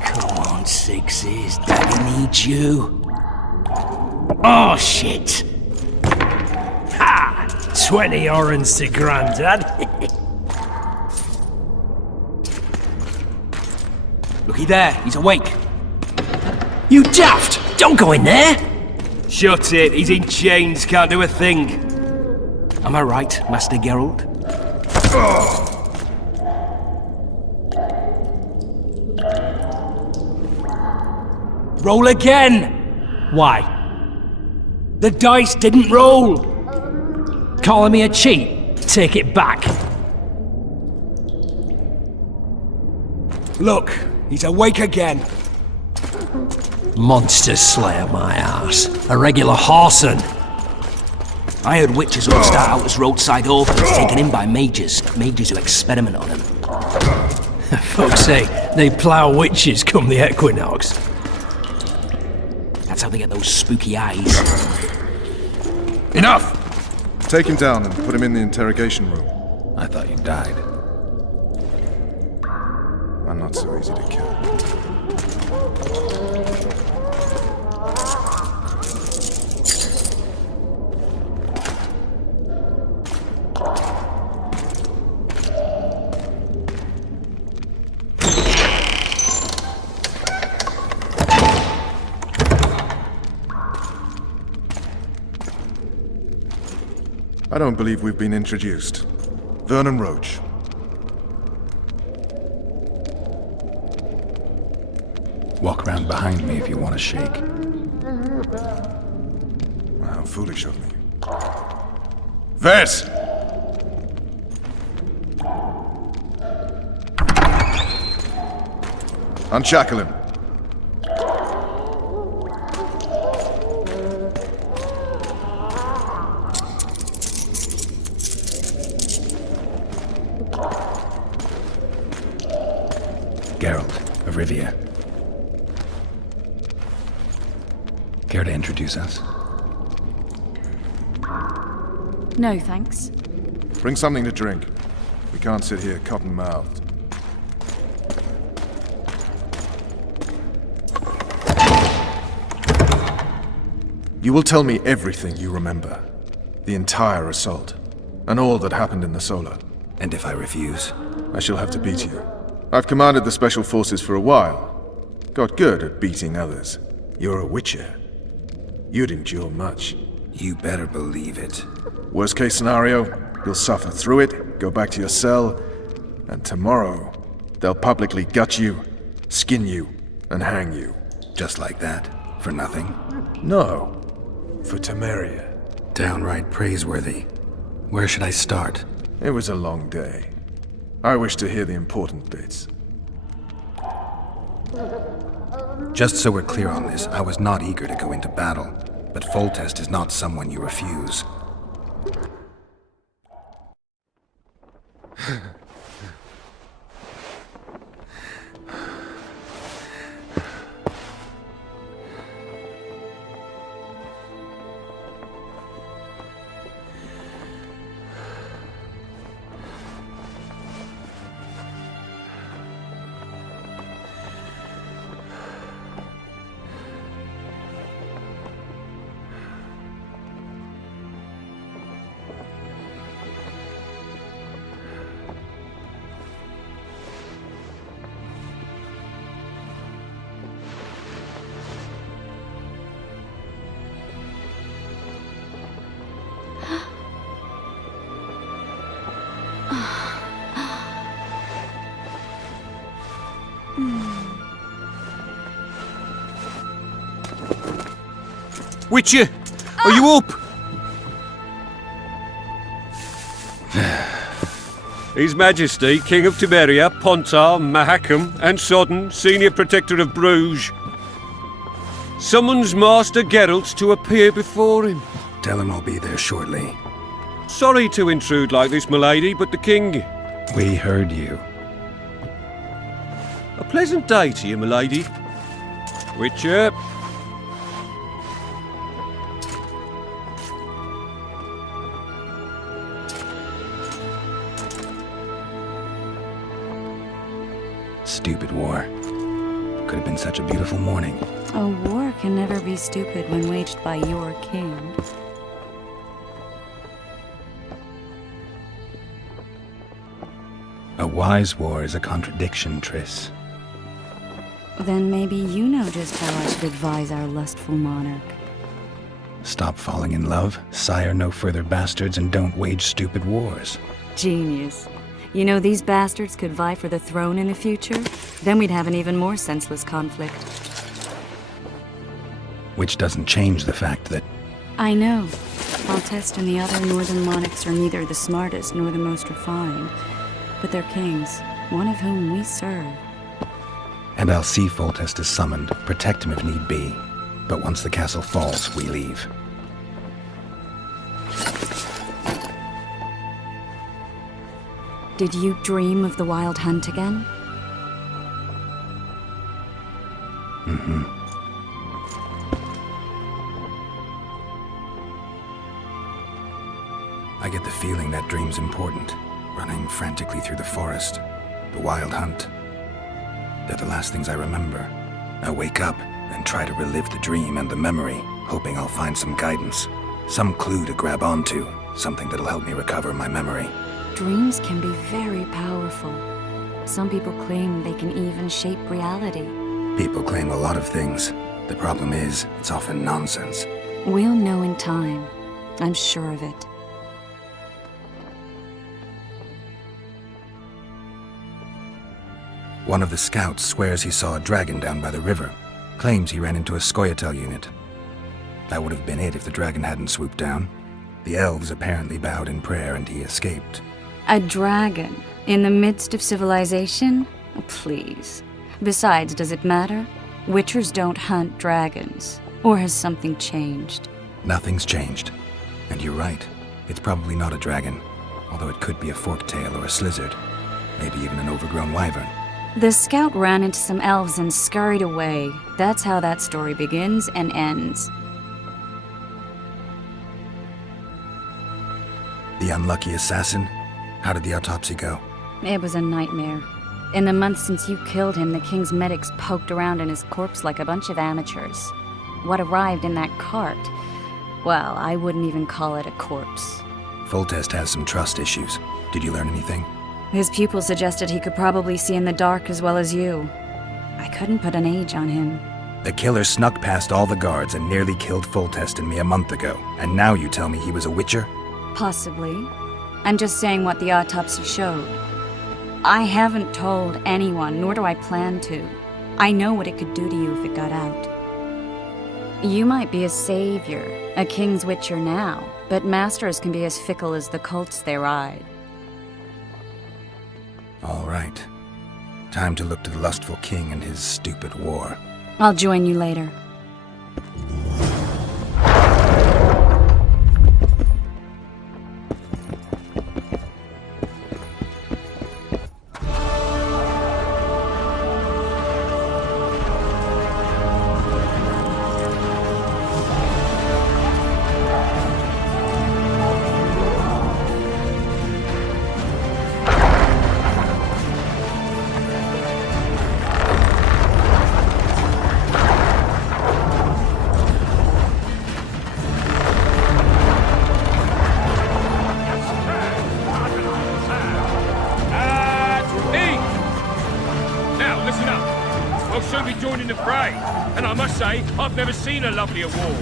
Come on, sixes. Daddy needs you. Oh, shit. Ha! 20 orange to Grandad. Looky there, he's awake. You daft! Don't go in there! Shut it, he's in chains, can't do a thing. Am I right, Master Geralt? Roll again! Why? The dice didn't roll! Calling me a cheat? Take it back. Look, he's awake again. Monster slayer, my ass. A regular whoreson. I heard witches would start out as roadside orphans taken in by mages who experiment on them. Folks say they plough witches come the equinox. That's how they get those spooky eyes. Enough! Take him down and put him in the interrogation room. I thought you died. I'm not so easy to kill. I don't believe we've been introduced. Vernon Roach. Walk around behind me if you want to shake. How foolish of me. Vez! Unshackle him. Geralt of Rivia. Care to introduce us? No, thanks. Bring something to drink. We can't sit here cotton-mouthed. You will tell me everything you remember. The entire assault. And all that happened in the Solar. And if I refuse? I shall have to beat you. I've commanded the Special Forces for a while. Got good at beating others. You're a witcher. You'd endure much. You better believe it. Worst case scenario, you'll suffer through it, go back to your cell, and tomorrow, they'll publicly gut you, skin you, and hang you. Just like that? For nothing? No. For Temeria. Downright praiseworthy. Where should I start? It was a long day. I wish to hear the important bits. Just so we're clear on this, I was not eager to go into battle, but Foltest is not someone you refuse. Witcher, are you up? His Majesty, King of Tiberia, Pontar, Mahakam, and Sodden, Senior Protector of Bruges, summons Master Geralt to appear before him. Tell him I'll be there shortly. Sorry to intrude like this, milady, but the king... We heard you. A pleasant day to you, milady. Witcher. Stupid war. Could have been such a beautiful morning. A war can never be stupid when waged by your king. A wise war is a contradiction, Triss. Then maybe you know just how I should advise our lustful monarch. Stop falling in love, sire no further bastards, and don't wage stupid wars. Genius. You know, these bastards could vie for the throne in the future? Then we'd have an even more senseless conflict. Which doesn't change the fact that... I know. Foltest and the other northern monarchs are neither the smartest nor the most refined. But they're kings, one of whom we serve. And I'll see Foltest is summoned, protect him if need be. But once the castle falls, we leave. Did you dream of the wild hunt again? Mm-hmm. I get the feeling that dream's important. Running frantically through the forest. The wild hunt. They're the last things I remember. I wake up and try to relive the dream and the memory, hoping I'll find some guidance. Some clue to grab onto. Something that'll help me recover my memory. Dreams can be very powerful. Some people claim they can even shape reality. People claim a lot of things. The problem is, it's often nonsense. We'll know in time. I'm sure of it. One of the scouts swears he saw a dragon down by the river. Claims he ran into a Scoia'tael unit. That would have been it if the dragon hadn't swooped down. The elves apparently bowed in prayer and he escaped. A dragon? In the midst of civilization? Oh, please. Besides, does it matter? Witchers don't hunt dragons. Or has something changed? Nothing's changed. And you're right. It's probably not a dragon. Although it could be a forktail or a slizzard. Maybe even an overgrown wyvern. The scout ran into some elves and scurried away. That's how that story begins and ends. The unlucky assassin? How did the autopsy go? It was a nightmare. In the months since you killed him, the king's medics poked around in his corpse like a bunch of amateurs. What arrived in that cart? Well, I wouldn't even call it a corpse. Foltest has some trust issues. Did you learn anything? His pupil suggested he could probably see in the dark as well as you. I couldn't put an age on him. The killer snuck past all the guards and nearly killed Foltest and me a month ago. And now you tell me he was a witcher? Possibly. I'm just saying what the autopsy showed. I haven't told anyone, nor do I plan to. I know what it could do to you if it got out. You might be a savior, a king's witcher now, but masters can be as fickle as the colts they ride. All right. Time to look to the lustful king and his stupid war. I'll join you later. I've never seen a lovelier war.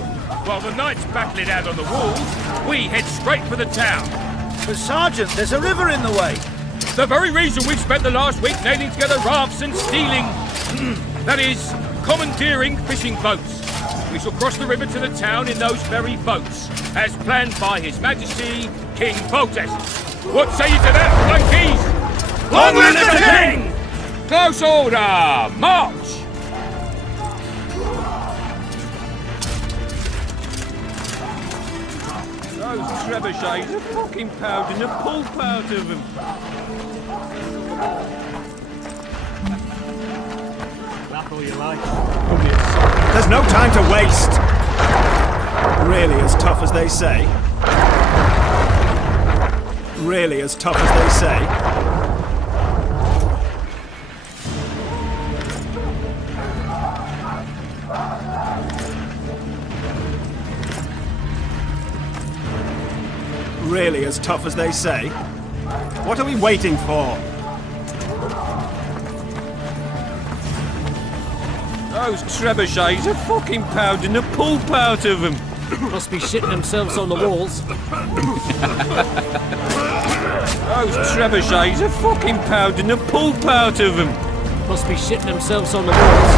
While the knights battle it out on the walls, we head straight for the town. But Sergeant, there's a river in the way. The very reason we've spent the last week nailing together rafts and stealing, that is, commandeering fishing boats. We shall cross the river to the town in those very boats, as planned by His Majesty King Boltes. What say you to that, flunkies? Long live the King! Close order, march! Those trebuchets are fucking pounding the pulp out of them. Laugh all you like. There's no time to waste. Really as tough as they say. Really as tough as they say. Really as tough as they say. What are we waiting for? Those trebuchets are fucking pounding the pulp out of them. Must be shitting themselves on the walls. Those trebuchets are fucking pounding the pulp out of them. Must be shitting themselves on the walls.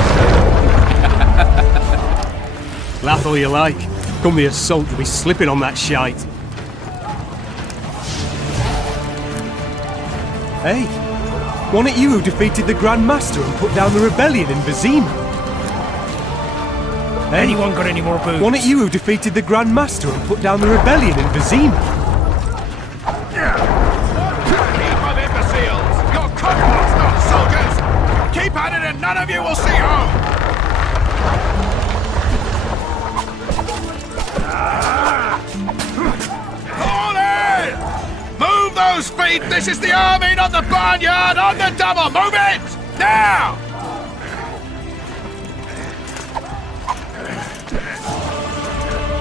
Laugh all you like. Come the assault, you'll be slipping on that shite. Hey, wasn't it you who defeated the Grand Master and put down the rebellion in Vizima? Hey, Anyone got any more boots? wasn't it you who defeated the Grand Master and put down the rebellion in Vizima? Keep on imbeciles! You're cockroach, not soldiers! Keep at it and none of you will see home! Fall in! Move those feet! This is the army, not the barnyard! On the double! Move it! Now!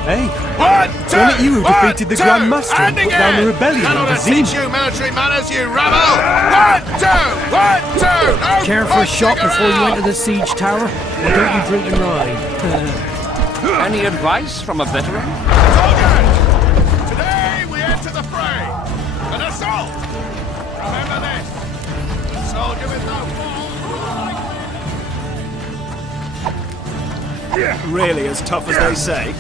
Hey, One, two, wasn't it you who defeated the one, Grand two, Master and put again. down the rebellion in Cannot teach Vizima? you military manners, you rabble! 1, 2! No Care for a shot fussing before you around. enter the siege tower? Or don't you drink and ride? Any advice from a veteran? Soldiers! Today we enter the fray! An assault! Remember this! A soldier with no fall. Really as tough as they say.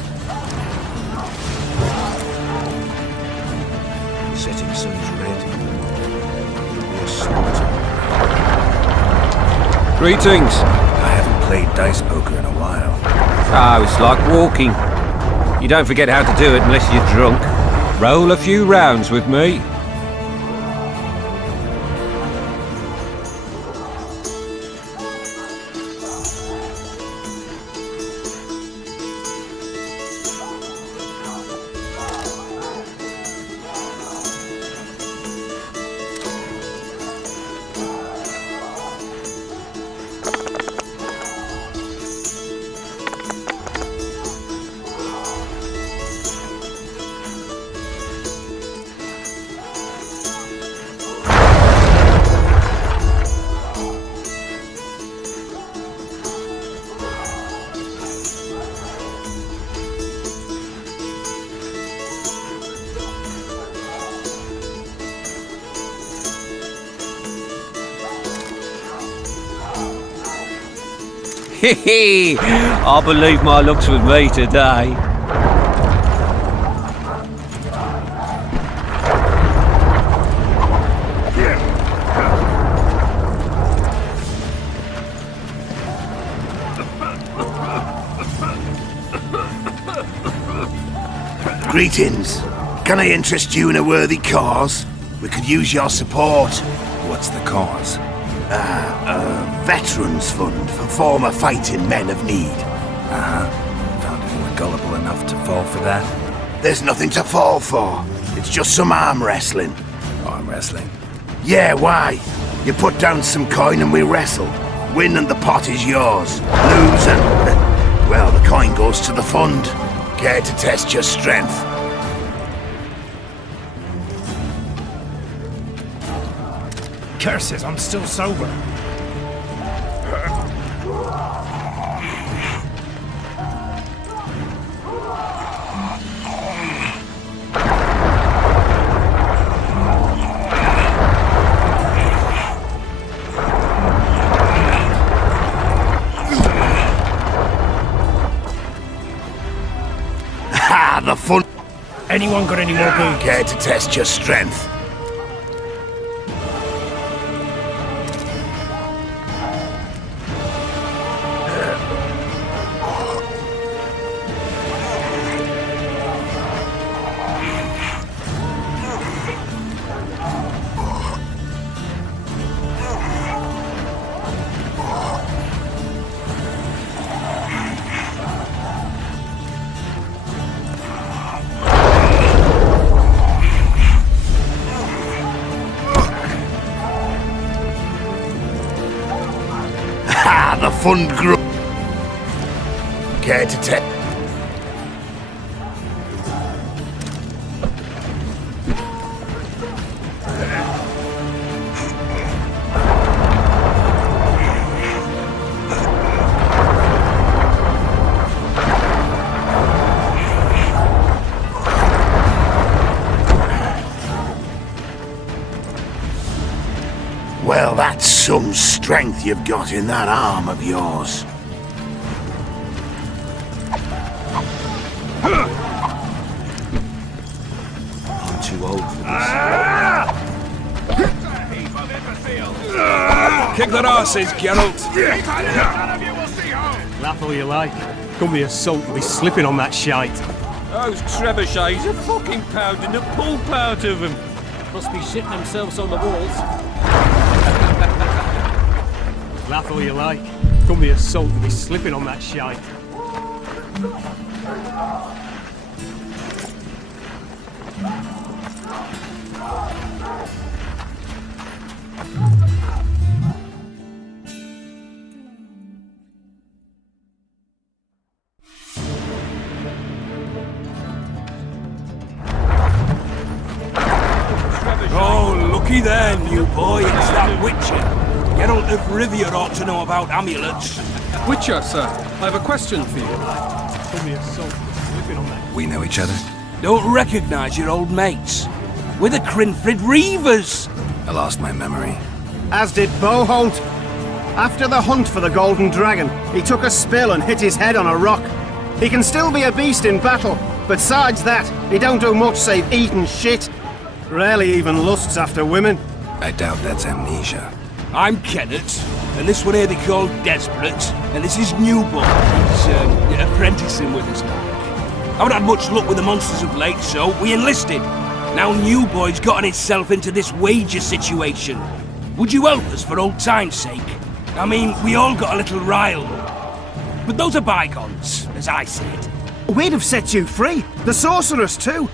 Setting sun's red. Be a slaughter. Greetings. I haven't played dice poker in a while. Oh, it's like walking. You don't forget how to do it unless you're drunk. Roll a few rounds with me. Hee I believe my luck's with me today. Greetings. Can I interest you in a worthy cause? We could use your support. What's the cause? A veterans fund for former fighting men of need. Found anyone gullible enough to fall for that? There's nothing to fall for. It's just some arm wrestling. Arm wrestling? Yeah, why? You put down some coin and we wrestle. Win and the pot is yours. Lose and... well, the coin goes to the fund. Care to test your strength? Curses, I'm still sober. Anyone got any more booze? Care to test your strength? The fun group. Care to test? Well, that's some strength you've got in that arm of yours. I'm too old for this. Kick their asses, Geralt! Laugh all you like. Come the assault will be slipping on that shite. Those trebuchets are fucking pounding the pulp out of them. Must be shitting themselves on the walls. Laugh all you like. Come the assault will be slipping on that shite. Oh, looky there, new boy, it's that Witcher. Geralt of Rivia ought to know about amulets. Witcher, sir, I have a question for you. Come the assault will be slipping on that. We know each other? Don't recognise your old mates. We're the Crinfrid Reavers. I lost my memory. As did Boholt. After the hunt for the Golden Dragon, he took a spill and hit his head on a rock. He can still be a beast in battle, but besides that, he don't do much save eat and shit. Rarely even lusts after women. I doubt that's amnesia. I'm Kenneth, and this one here they call Desperate, and this is Newborn. He's apprenticing with us now. I haven't had much luck with the monsters of late, so we enlisted. Now Newboy's gotten himself into this wager situation. Would you help us for old time's sake? I mean, we all got a little riled up. But those are bygones, as I see it. We'd have set you free. The sorceress too.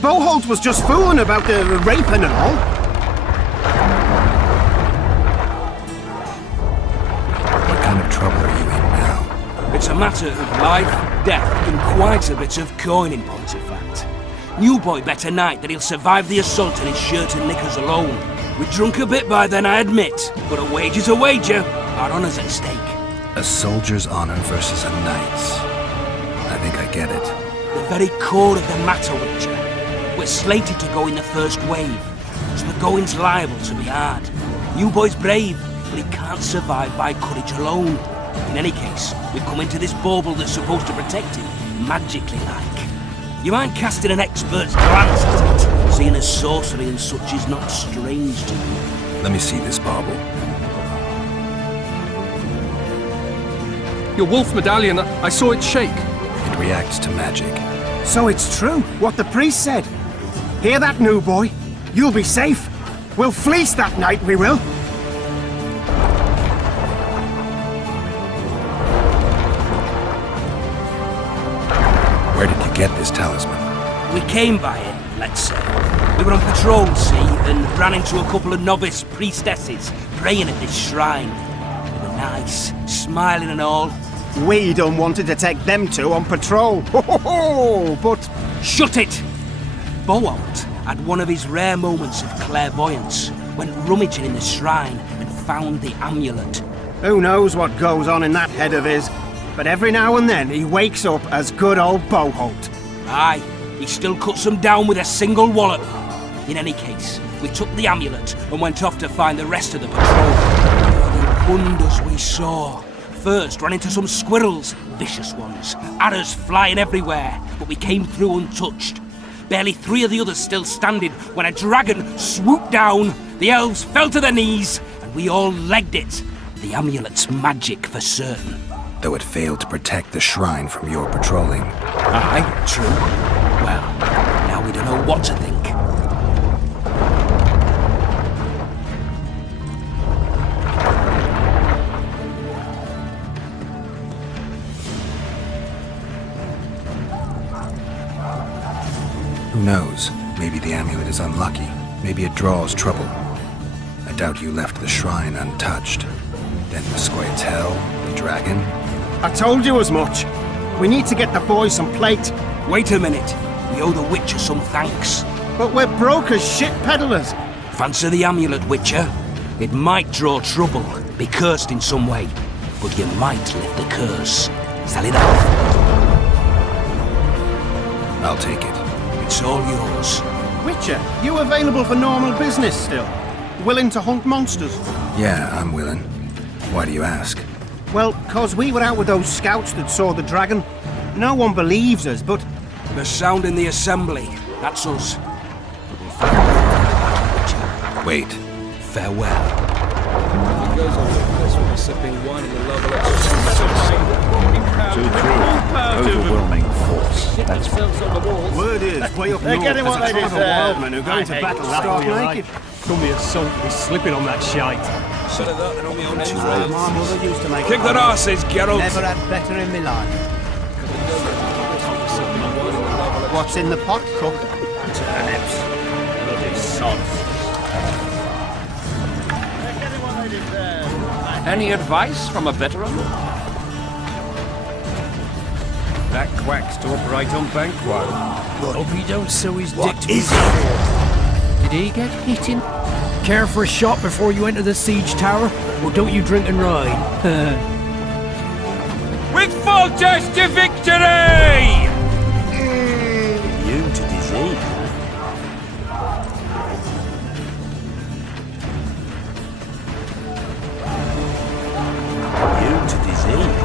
Boholt was just fooling about the raping and all. What kind of trouble are you in now? It's a matter of life, death, and quite a bit of coin in point of fact. Newboy bet tonight that he'll survive the assault in his shirt and knickers alone. We're drunk a bit by then, I admit, but a wager's a wager. Our honour's at stake. A soldier's honor versus a knight's. I think I get it. The very core of the matter, Witcher. We're slated to go in the first wave, so the going's liable to be hard. Newboy's brave, but he can't survive by courage alone. In any case, we've come into this bauble that's supposed to protect him, magically like. You mind casting an expert's glance at it, seeing as sorcery and such is not strange to you? Let me see this bauble. Your wolf medallion, I saw it shake. It reacts to magic. So it's true, what the priest said. Hear that, new boy? You'll be safe. We'll fleece that night, we will. Where did you get this talisman? We came by it, let's say. We were on patrol, see, and ran into a couple of novice priestesses praying at this shrine. They were nice, smiling and all. We done wanted to take them two on patrol. But... Shut it! Boholt had one of his rare moments of clairvoyance, went rummaging in the shrine and found the amulet. who knows what goes on in that head of his, but every now and then he wakes up as good old Boholt. Aye, he still cuts them down with a single wallop. In any case, we took the amulet and went off to find the rest of the patrol. The wonders we saw. First, ran into some squirrels, vicious ones, arrows flying everywhere, but we came through untouched. barely 3 of the others still standing, when a dragon swooped down, the elves fell to their knees, and we all legged it. The amulet's magic for certain. Though it failed to protect the shrine from your patrolling. Aye, true. Well, now we don't know what to think. Who knows? Maybe the amulet is unlucky. Maybe it draws trouble. I doubt you left the shrine untouched. Then the Scoia'tael, the dragon. I told you as much. We need to get the boys some plate. Wait a minute. We owe the Witcher some thanks. But we're broke as shit peddlers. Fancy the amulet, Witcher. It might draw trouble, be cursed in some way, but you might lift the curse. Sell it off. I'll take it. It's all yours. Witcher, you available for normal business still? Willing to hunt monsters? Yeah, I'm willing. Why do you ask? Well, 'cause we were out with those scouts that saw the dragon. No one believes us, but... The sound in the assembly. That's us. We'll find you, Witcher. Wait. Farewell. He goes on like this when he's sipping wine in the love Too true. Overwhelming force. That's Word is, way up north, getting what there's a they tribe of deserve. wildmen who go into battle That's stark all you're naked. Come here, son, to be slipping on that shite. Should have thought that on my own My mother used to make Kick the asses, Geralt. Never had better in my life. What's in the pot, cook? Turnips. Bloody sods. Any advice from a veteran? That quack's to operate on Banquo. Hope he don't sew his dick to is Did he get hit in? Care for a shot before you enter the siege tower? Or don't you drink and ride? With full test to victory! immune to disease. Immune to disease.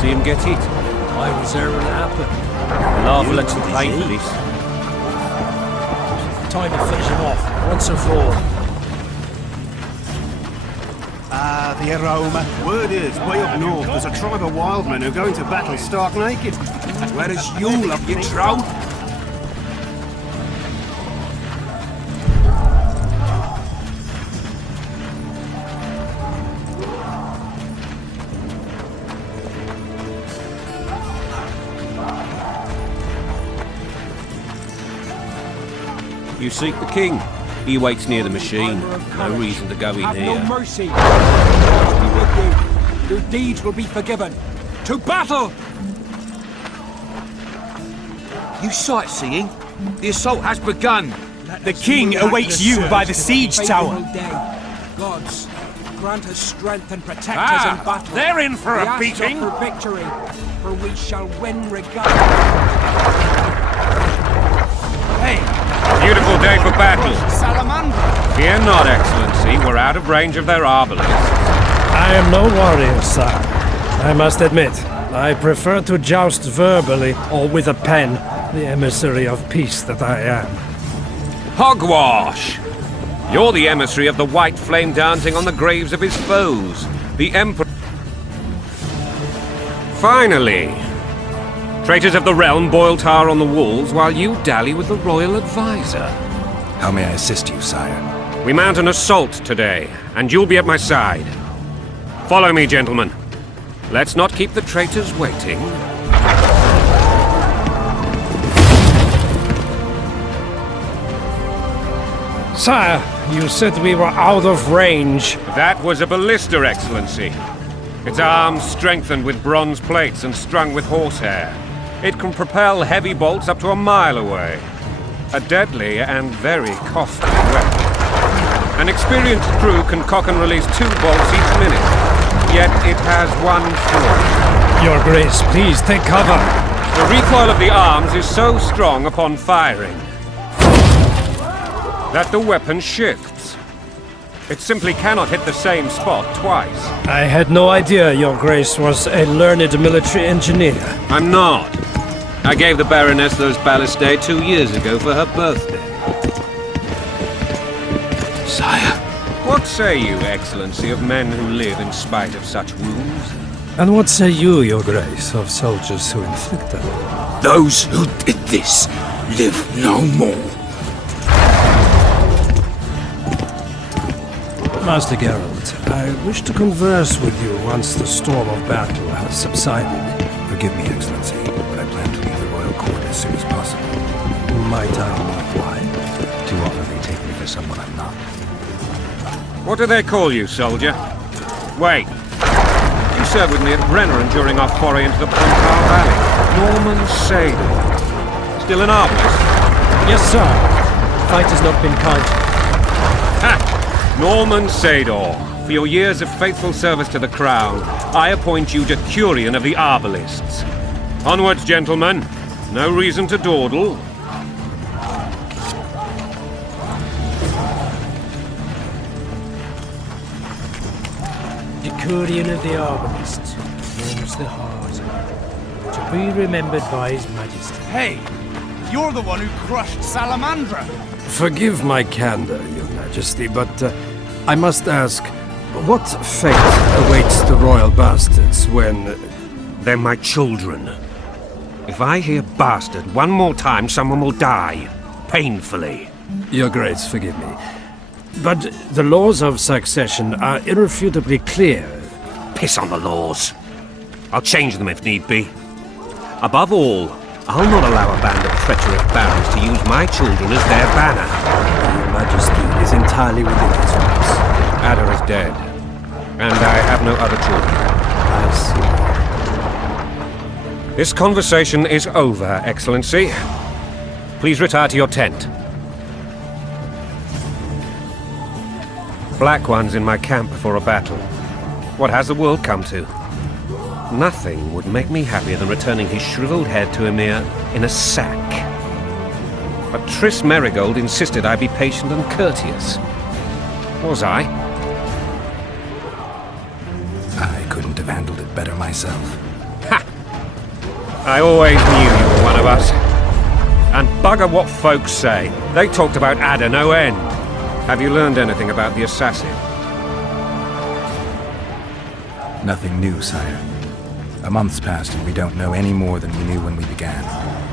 See him get hit. I reserve it happen. I'll have let him pay for this. Time to finish him off, once and for all. Ah, the aroma. Word is, way up north, there's a tribe of wildmen who go into battle stark naked. Whereas you'll have your trout. You seek the king. He waits near the machine. No reason to go in Have here. no mercy. God be with you. Your deeds will be forgiven. To battle! You sightseeing? The assault has begun. The king awaits you by the siege tower. Gods, grant us strength and protect us in battle. They're in for We a ask beating. not for victory, for we shall win regardless. Beautiful day for battle. Salamander. Fear not, Excellency. We're out of range of their arbalists. I am no warrior, sir. I must admit, I prefer to joust verbally or with a pen, the emissary of peace that I am. Hogwash! You're the emissary of the white flame dancing on the graves of his foes. The Emperor... Finally! Traitors of the realm boil tar on the walls while you dally with the royal advisor. How may I assist you, sire? We mount an assault today, and you'll be at my side. Follow me, gentlemen. Let's not keep the traitors waiting. Sire, you said we were out of range. That was a ballista, Excellency. Its arms strengthened with bronze plates and strung with horsehair. It can propel heavy bolts up to a mile away. A deadly and very costly weapon. An experienced crew can cock and release 2 bolts each minute. Yet it has one flaw. Your Grace, please take cover. The recoil of the arms is so strong upon firing that the weapon shifts. It simply cannot hit the same spot twice. I had no idea Your Grace was a learned military engineer. I'm not. I gave the Baroness those ballistae 2 years ago for her birthday. Sire. What say you, Excellency, of men who live in spite of such wounds? And what say you, Your Grace, of soldiers who inflict them? Those who did this live no more. Master Geralt, I wish to converse with you once the storm of battle has subsided. Forgive me, Excellency, but I plan to leave the royal court as soon as possible. Might I know why? Too often they take me for someone I'm not. What do they call you, soldier? Wait. You served with me at Brenneran during our foray into the Pontar Valley. Norman Sador. Still an arbalist? Yes, sir. Fight has not been kind. Ha! Norman Sador. For your years of faithful service to the crown, I appoint you Decurion of the Arbalists. Onwards, gentlemen. No reason to dawdle. Decurion of the Arbalists, warms the heart. To be remembered by His Majesty. Hey, you're the one who crushed Salamandra. Forgive my candor, Your Majesty, but I must ask, what fate awaits the royal bastards when... They're my children. If I hear bastard one more time, someone will die. Painfully. Your Grace, forgive me. But the laws of succession are irrefutably clear. Piss on the laws. I'll change them if need be. Above all, I'll not allow a band of treacherous barons to use my children as their banner. Your Majesty is entirely within his rights. Ada is dead, and I have no other children. I see. This conversation is over, Excellency. Please retire to your tent. Black ones in my camp before a battle. What has the world come to? Nothing would make me happier than returning his shriveled head to Emir in a sack. But Triss Merigold insisted I be patient and courteous. Was I? I couldn't have handled it better myself. Ha! I always knew you were one of us. And bugger what folks say. They talked about Ada no end. Have you learned anything about the assassin? Nothing new, sire. A month's passed and we don't know any more than we knew when we began.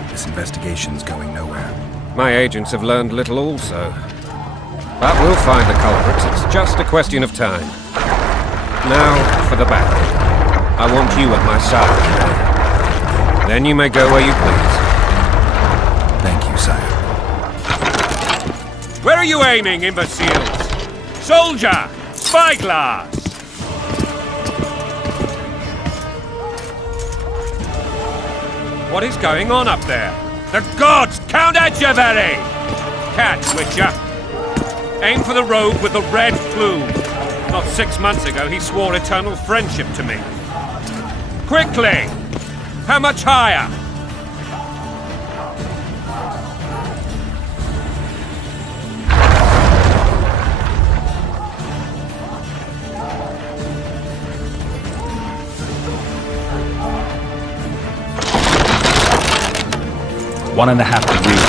This investigation's going nowhere. My agents have learned little also. But we'll find the culprits. It's just a question of time. Now for the battle. I want you at my side today. Then you may go where you please. Thank you, sire. Where are you aiming, imbeciles? Soldier! Spyglass! What is going on up there? The gods! Count Adjaveri! Catch, Witcher! Aim for the rogue with the red plume. Not 6 months ago, he swore eternal friendship to me. Quickly! How much higher? One and a half degrees.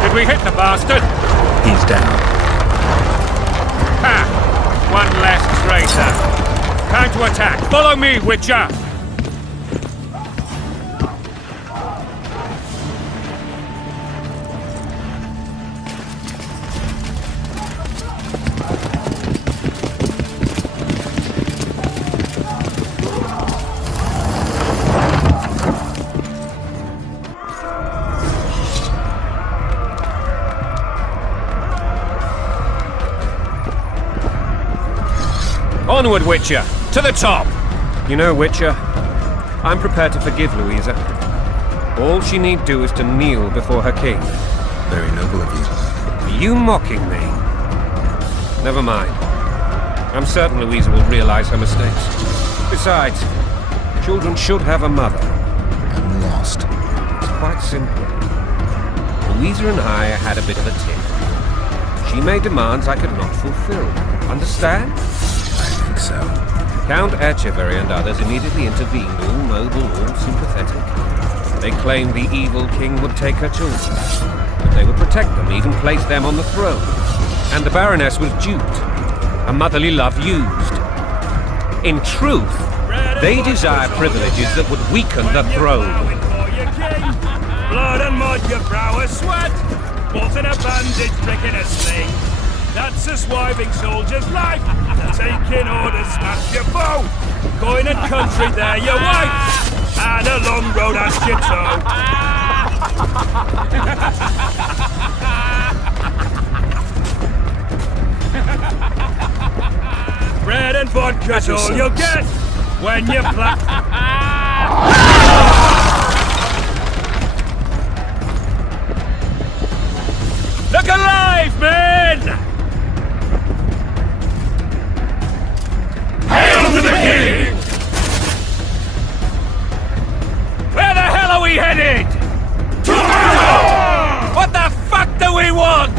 Did we hit the bastard? He's down. Ha! One less traitor. Time to attack. Follow me, Witcher! Onward, Witcher! To the top! You know, Witcher, I'm prepared to forgive Louisa. All she need do is to kneel before her king. Very noble of you. Are you mocking me? Never mind. I'm certain Louisa will realize her mistakes. Besides, children should have a mother. I'm lost. It's quite simple. Louisa and I had a bit of a tiff. She made demands I could not fulfill. Understand? I think so. Count Etcheverry and others immediately intervened, all noble, all sympathetic. They claimed the evil king would take her children, but they would protect them, even place them on the throne. And the Baroness was duped, her motherly love used. In truth, they desire privileges that would weaken the throne. Blood and mud, your brow is sweat. Bolt in a bandage, prick in a sling. That's a swiving soldier's life. Taking orders, smash your bow. Going in country, there your wife. And a long road at your toe. Bread and vodka's all you'll get when you play. Look alive, men! Hail to the king! Where the hell are we headed? Tomorrow! What the fuck do we want?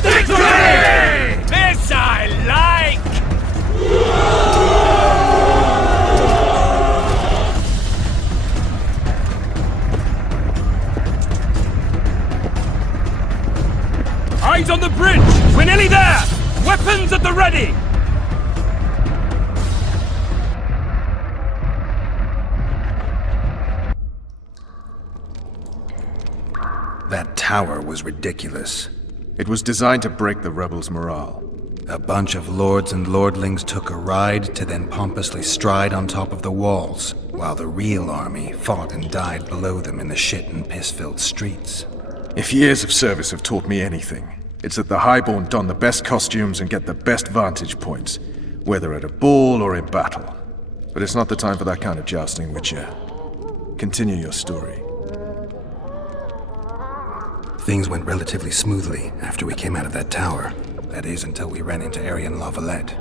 Victory! This I like! Eyes on the bridge! We're nearly there! Weapons at the ready! That tower was ridiculous. It was designed to break the rebels' morale. A bunch of lords and lordlings took a ride to then pompously stride on top of the walls, while the real army fought and died below them in the shit and piss-filled streets. If years of service have taught me anything, it's that the highborn don the best costumes and get the best vantage points, whether at a ball or in battle. But it's not the time for that kind of jousting, Witcher. Continue your story. Things went relatively smoothly after we came out of that tower. That is, until we ran into Arian Lavalette.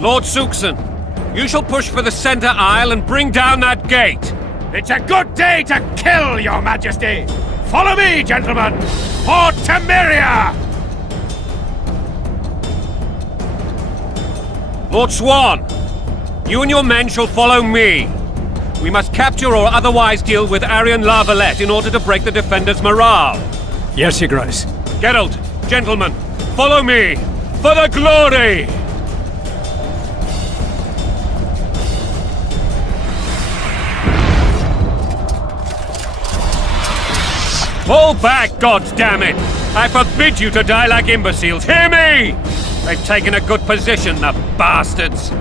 Lord Suxon, you shall push for the center aisle and bring down that gate. It's a good day to kill, your majesty! Follow me, gentlemen! For Temeria! Lord Swan, you and your men shall follow me. We must capture or otherwise deal with Arian Lavalette in order to break the defenders' morale. Yes, Your Grace. Geralt, gentlemen, follow me for the glory! Fall back, goddammit! I forbid you to die like imbeciles. Hear me! They've taken a good position, the bastards.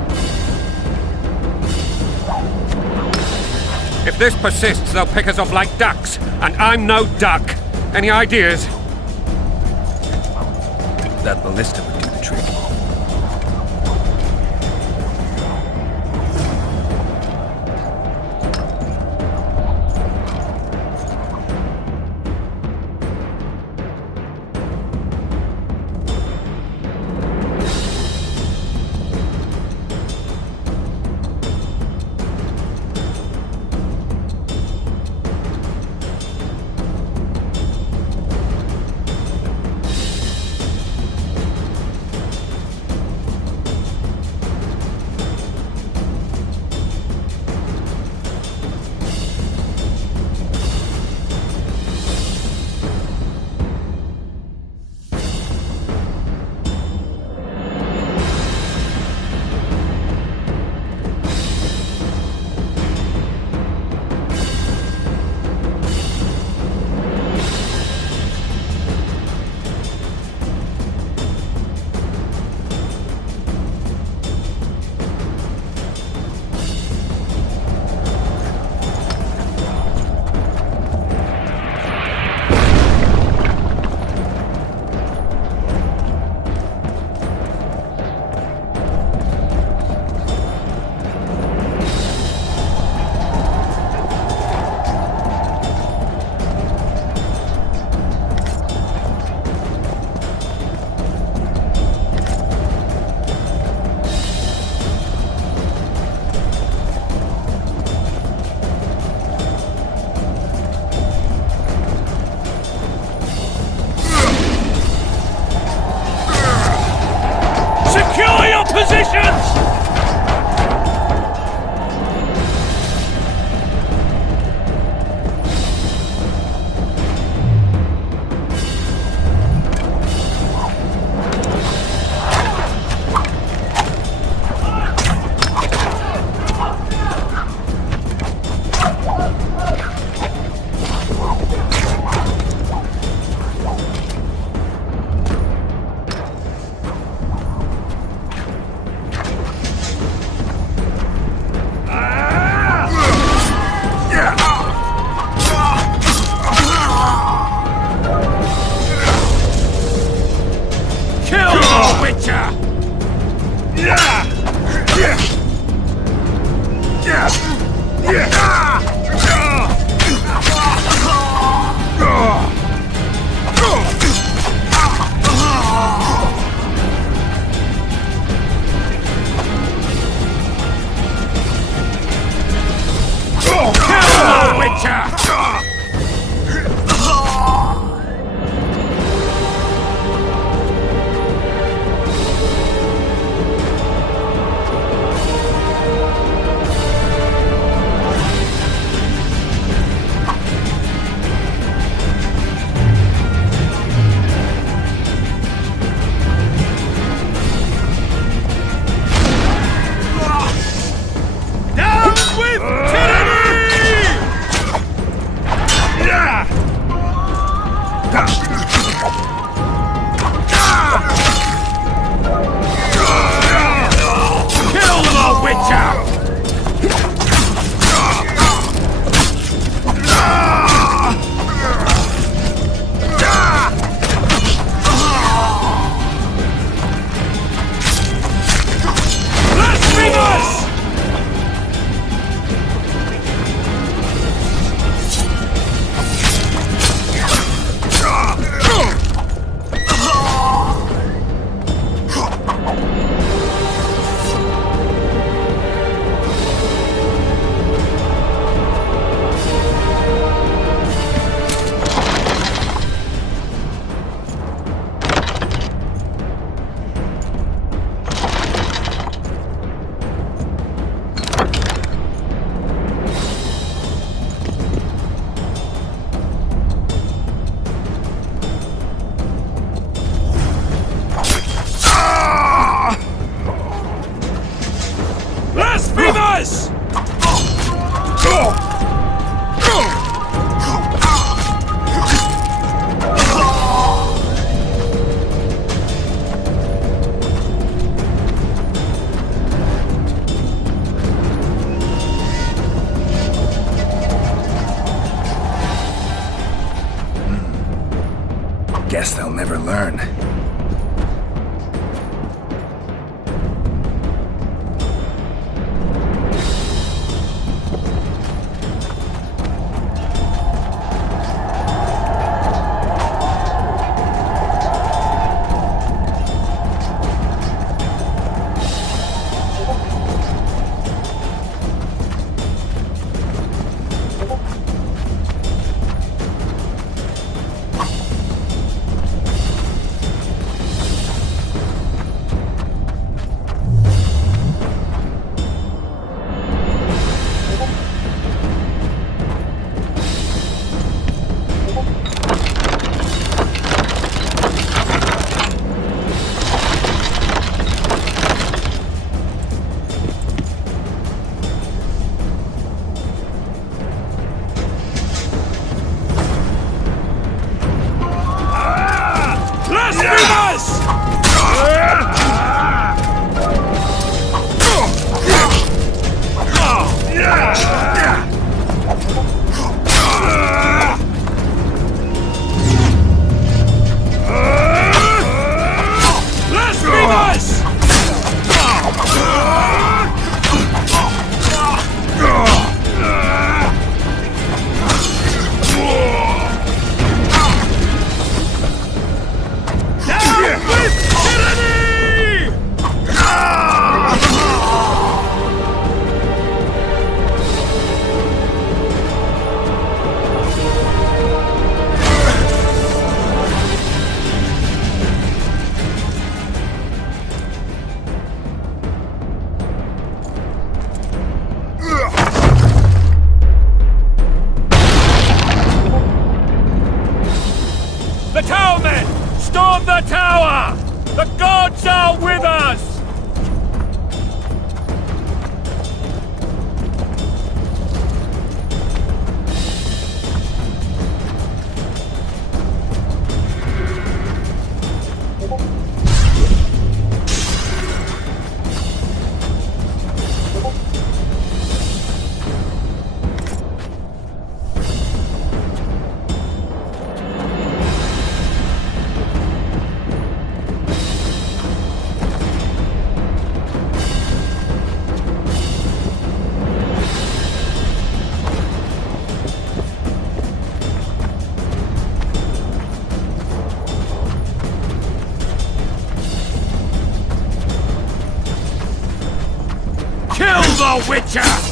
If this persists, they'll pick us off like ducks, and I'm no duck. Any ideas? That ballista would do the trick. Guess they'll never learn. The tower men! Storm the tower! The gods are with us! Kill the Witcher!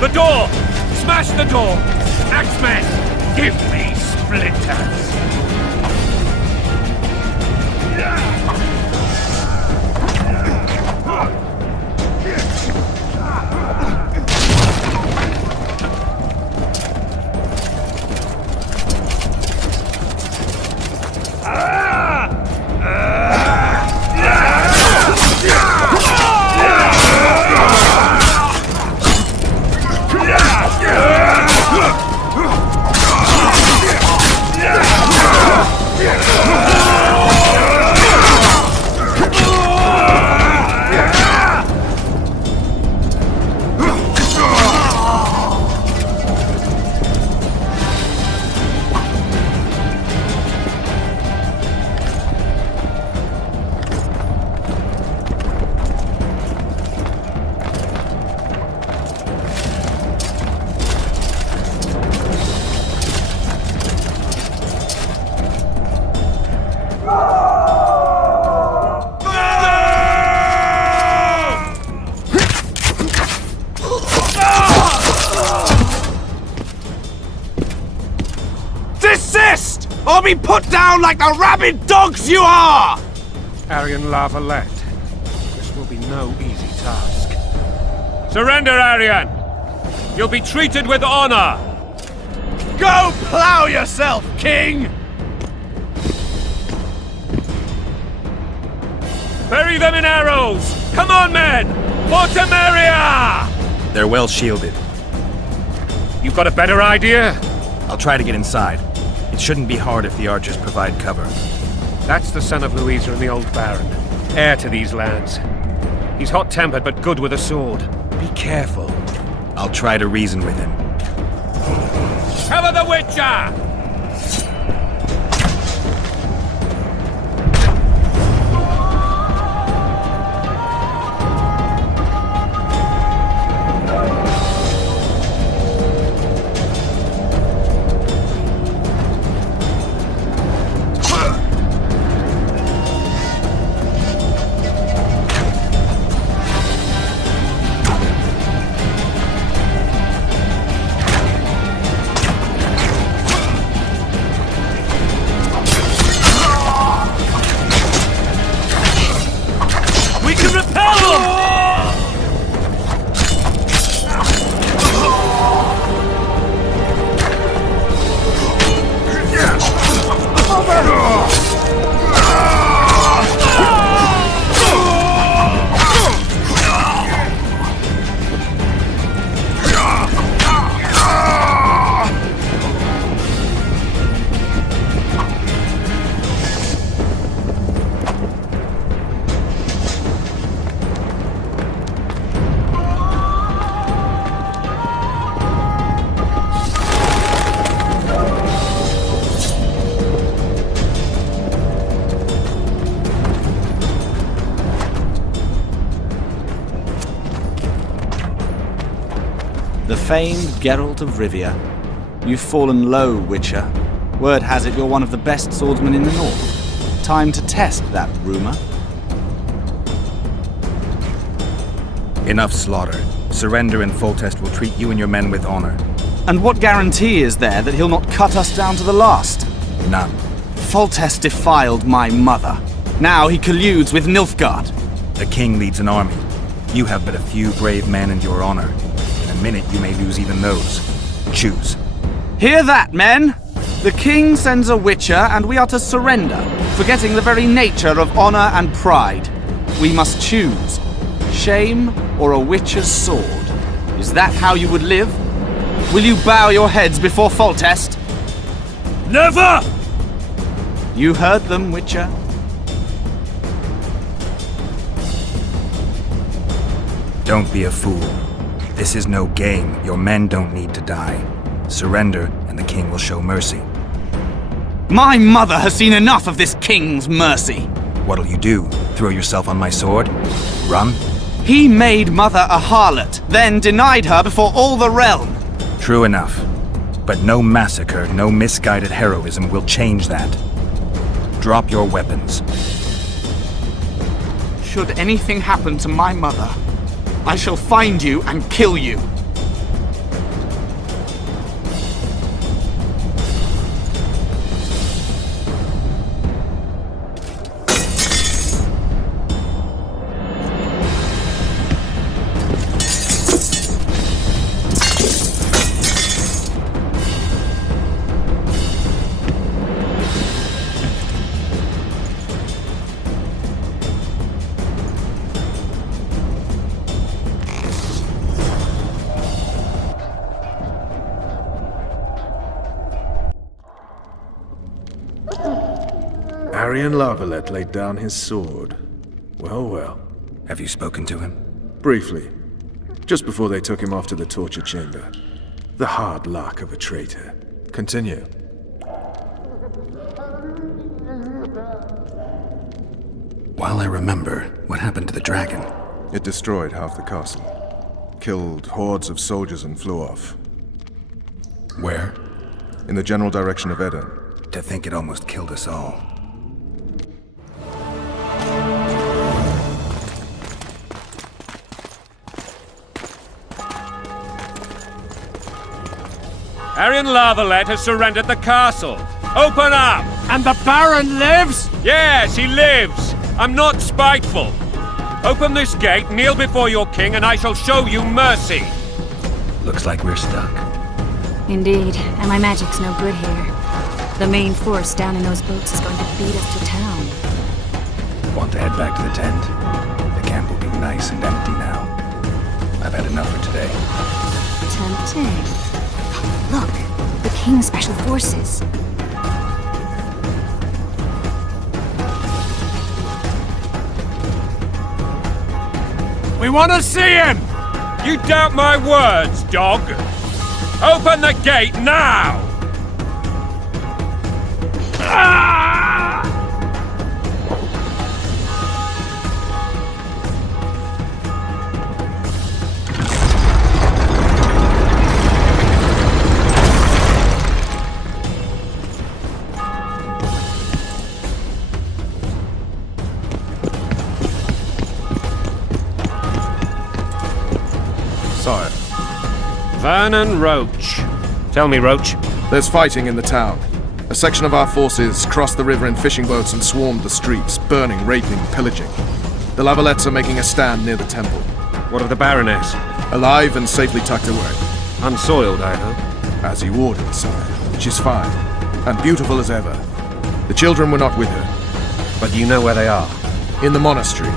The door! Smash the door! Axemen, give me splinters! Yeah! Desist! Or be put down like the rabid dogs you are! Aryan Lavalette, this will be no easy task. Surrender, Aryan! You'll be treated with honor! Go plow yourself, king! Bury them in arrows! Come on, men! For Temeria! They're well shielded. You've got a better idea? I'll try to get inside. It shouldn't be hard if the archers provide cover. That's the son of Louisa and the old Baron, heir to these lands. He's hot-tempered but good with a sword. Be careful. I'll try to reason with him. Cover the Witcher! The famed Geralt of Rivia. You've fallen low, Witcher. Word has it you're one of the best swordsmen in the north. Time to test that rumor. Enough slaughter. Surrender and Foltest will treat you and your men with honor. And what guarantee is there that he'll not cut us down to the last? None. Foltest defiled my mother. Now he colludes with Nilfgaard. The king leads an army. You have but a few brave men and your honor. In a minute you may lose even those. Choose. Hear that, men! The king sends a Witcher and we are to surrender, forgetting the very nature of honor and pride. We must choose. Shame or a Witcher's sword? Is that how you would live? Will you bow your heads before Foltest? Never! You heard them, Witcher. Don't be a fool. This is no game. Your men don't need to die. Surrender, and the king will show mercy. My mother has seen enough of this king's mercy. What'll you do? Throw yourself on my sword? Run? He made mother a harlot, then denied her before all the realm. True enough. But no massacre, no misguided heroism will change that. Drop your weapons. Should anything happen to my mother, I shall find you and kill you. Aryan Lavalette laid down his sword. Well, well. Have you spoken to him? Briefly. Just before they took him off to the torture chamber. The hard luck of a traitor. Continue. While I remember, what happened to the dragon? It destroyed half the castle. Killed hordes of soldiers and flew off. Where? In the general direction of Eden. To think it almost killed us all. Aryan Lavalette has surrendered the castle. Open up! And the Baron lives? Yes, he lives. I'm not spiteful. Open this gate, kneel before your king, and I shall show you mercy. Looks like we're stuck. Indeed, and my magic's no good here. The main force down in those boats is going to beat us to town. Want to head back to the tent? The camp will be nice and empty now. I've had enough for today. Tempting. Look, the King's Special Forces. We want to see him! You doubt my words, dog? Open the gate now! Sire, Vernon Roach. Tell me, Roach. there's fighting in the town. A section of our forces crossed the river in fishing boats and swarmed the streets, burning, raping, pillaging. The Lavalettes are making a stand near the temple. What of the Baroness? Alive and safely tucked away. Unsoiled, I hope. As you ordered, sire. She's fine, and beautiful as ever. The children were not with her. But you know where they are? In the monastery,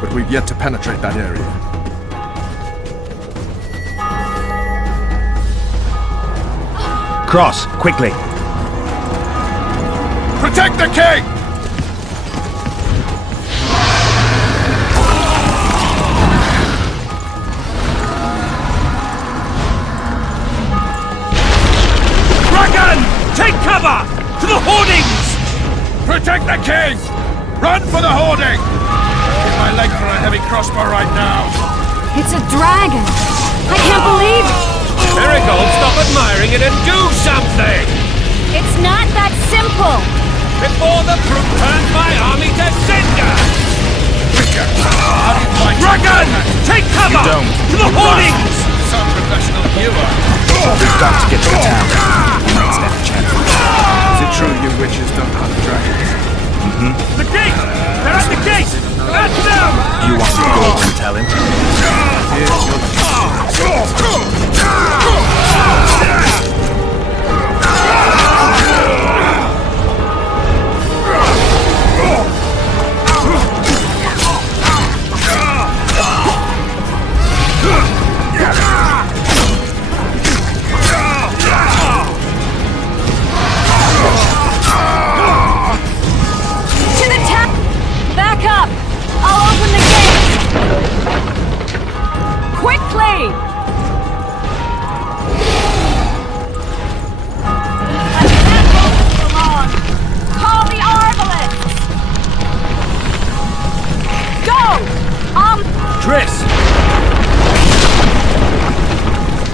but we've yet to penetrate that area. Cross, quickly. Protect the king! Dragon! Take cover! To the hoardings! Protect the king! Run for the hoarding! Give my leg for a heavy crossbow right now. It's a dragon! I can't believe it! Marigold, stop admiring it and do something! It's not that simple! Before the brute turns my army to cinder! Dragon! Take cover! You don't. To the hoardings! Some professional you are. We've got to get to the town. We might stand a chance. Is it true you witches don't hunt dragons? The gate! They're at the gate! At them! You want me to go over and tell him?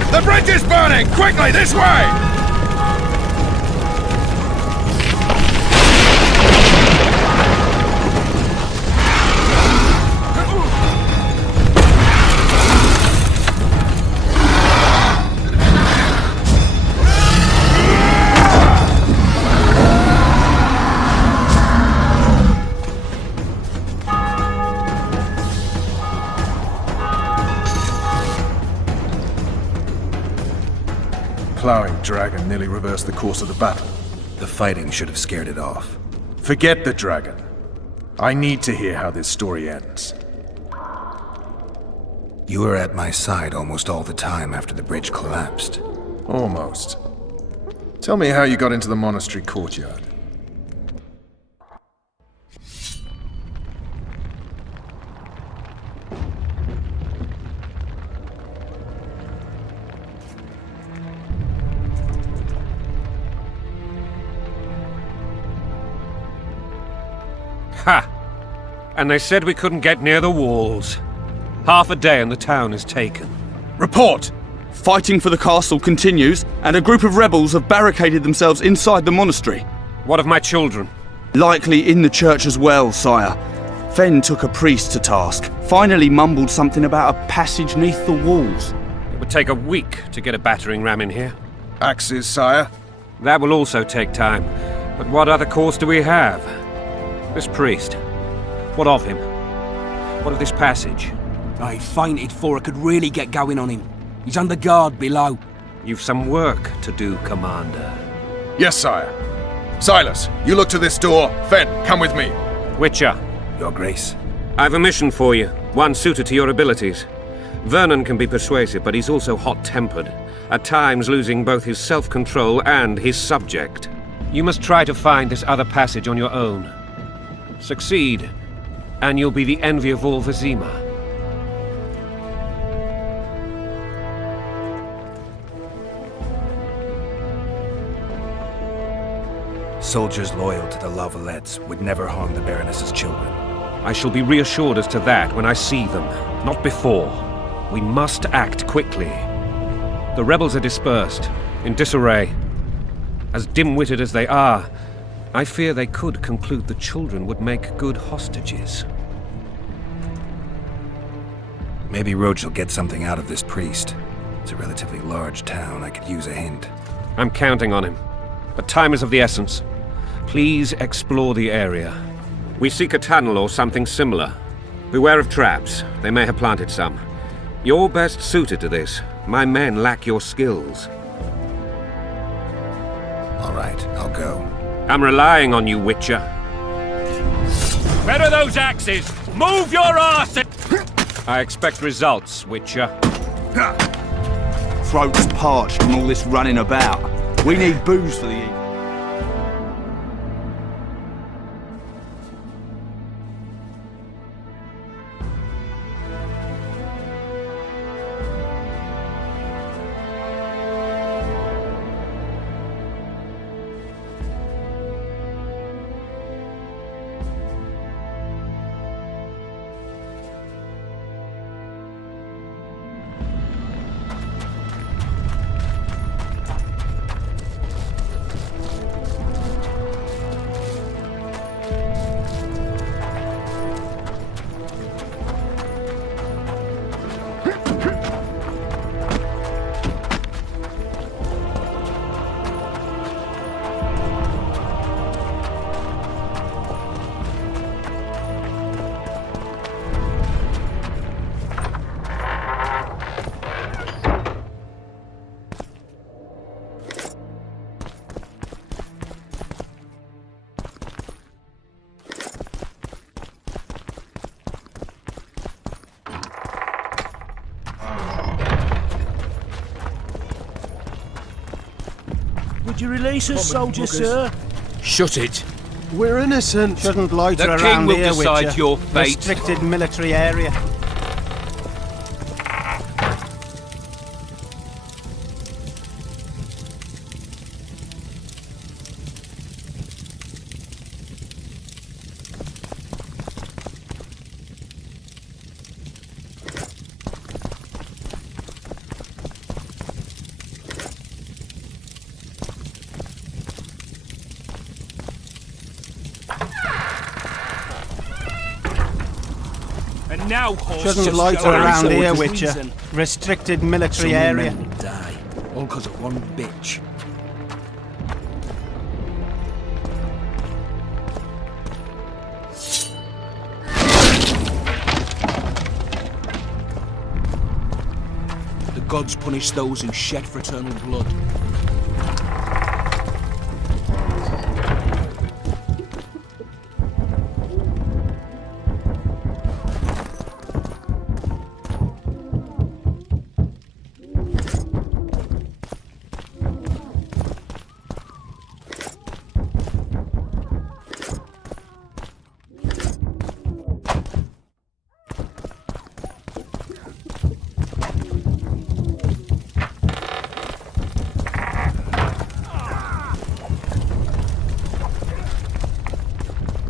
The bridge is burning! Quickly, this way! Plowing dragon nearly reversed the course of the battle. The fighting should have scared it off. Forget the dragon. I need to hear how this story ends. You were at my side almost all the time after the bridge collapsed. Almost. Tell me how you got into the monastery courtyard. Ha! And they said we couldn't get near the walls. Half a day and the town is taken. Report! Fighting for the castle continues, and a group of rebels have barricaded themselves inside the monastery. What of my children? Likely in the church as well, sire. Fen took a priest to task, finally mumbled something about a passage neath the walls. It would take a week to get a battering ram in here. Axes, sire? That will also take time. But what other course do we have? This priest. What of him? What of this passage? I fainted before I could really get going on him. He's under guard below. You've some work to do, Commander. Yes, sire. Silas, you look to this door. Fen, come with me. Witcher. Your Grace. I've a mission for you, one suited to your abilities. Vernon can be persuasive, but he's also hot-tempered, at times losing both his self-control and his subject. You must try to find this other passage on your own. Succeed, and you'll be the envy of all Vizima. Soldiers loyal to the Lavalettes would never harm the Baroness's children. I shall be reassured as to that when I see them, not before. We must act quickly. The rebels are dispersed, in disarray. As dim-witted as they are, I fear they could conclude the children would make good hostages. Maybe Roach will get something out of this priest. It's a relatively large town. I could use a hint. I'm counting on him. But time is of the essence. Please explore the area. We seek a tunnel or something similar. Beware of traps. They may have planted some. You're best suited to this. My men lack your skills. All right, I'll go. I'm relying on you, Witcher. Where are those axes? Move your arse! I expect results, Witcher. Throat's parched from all this running about. We need booze for the evening. Would you release us, soldier, sir? Shut it. We're innocent. Shouldn't loiter The around king will here, decide Witcher. your fate. Restricted military area. Now, Shouldn't loiter around here, Witcher. Restricted military area. Men will die, all because of one bitch. The gods punish those who shed fraternal blood.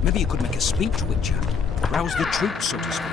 Maybe you could make a speech, Witcher. Rouse the troops, so to speak.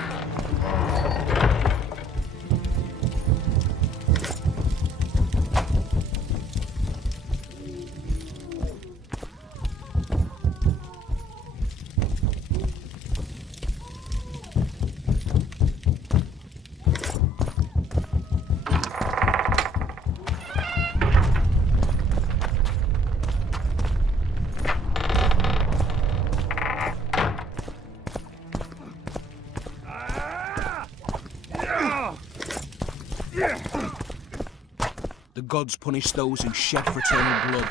gods punish those who shed fraternal blood.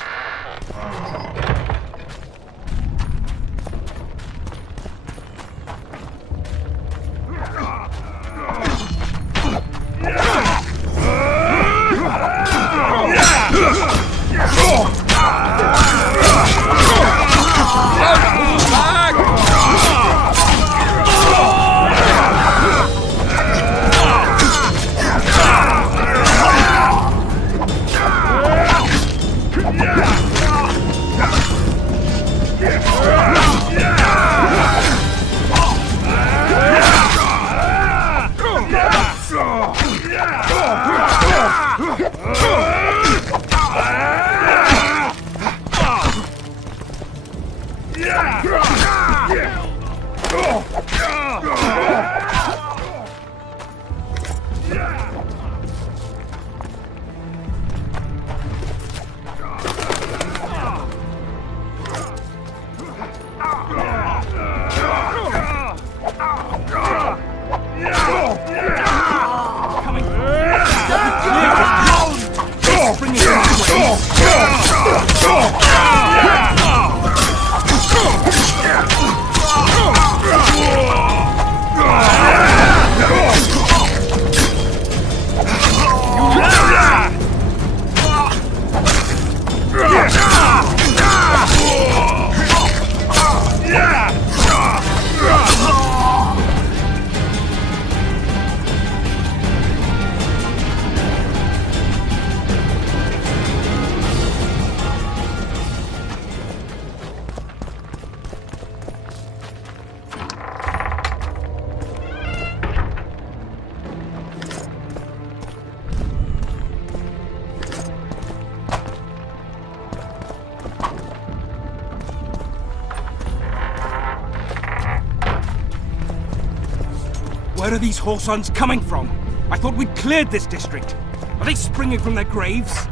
Where are these whoresons coming from? I thought we'd cleared this district. Are they springing from their graves?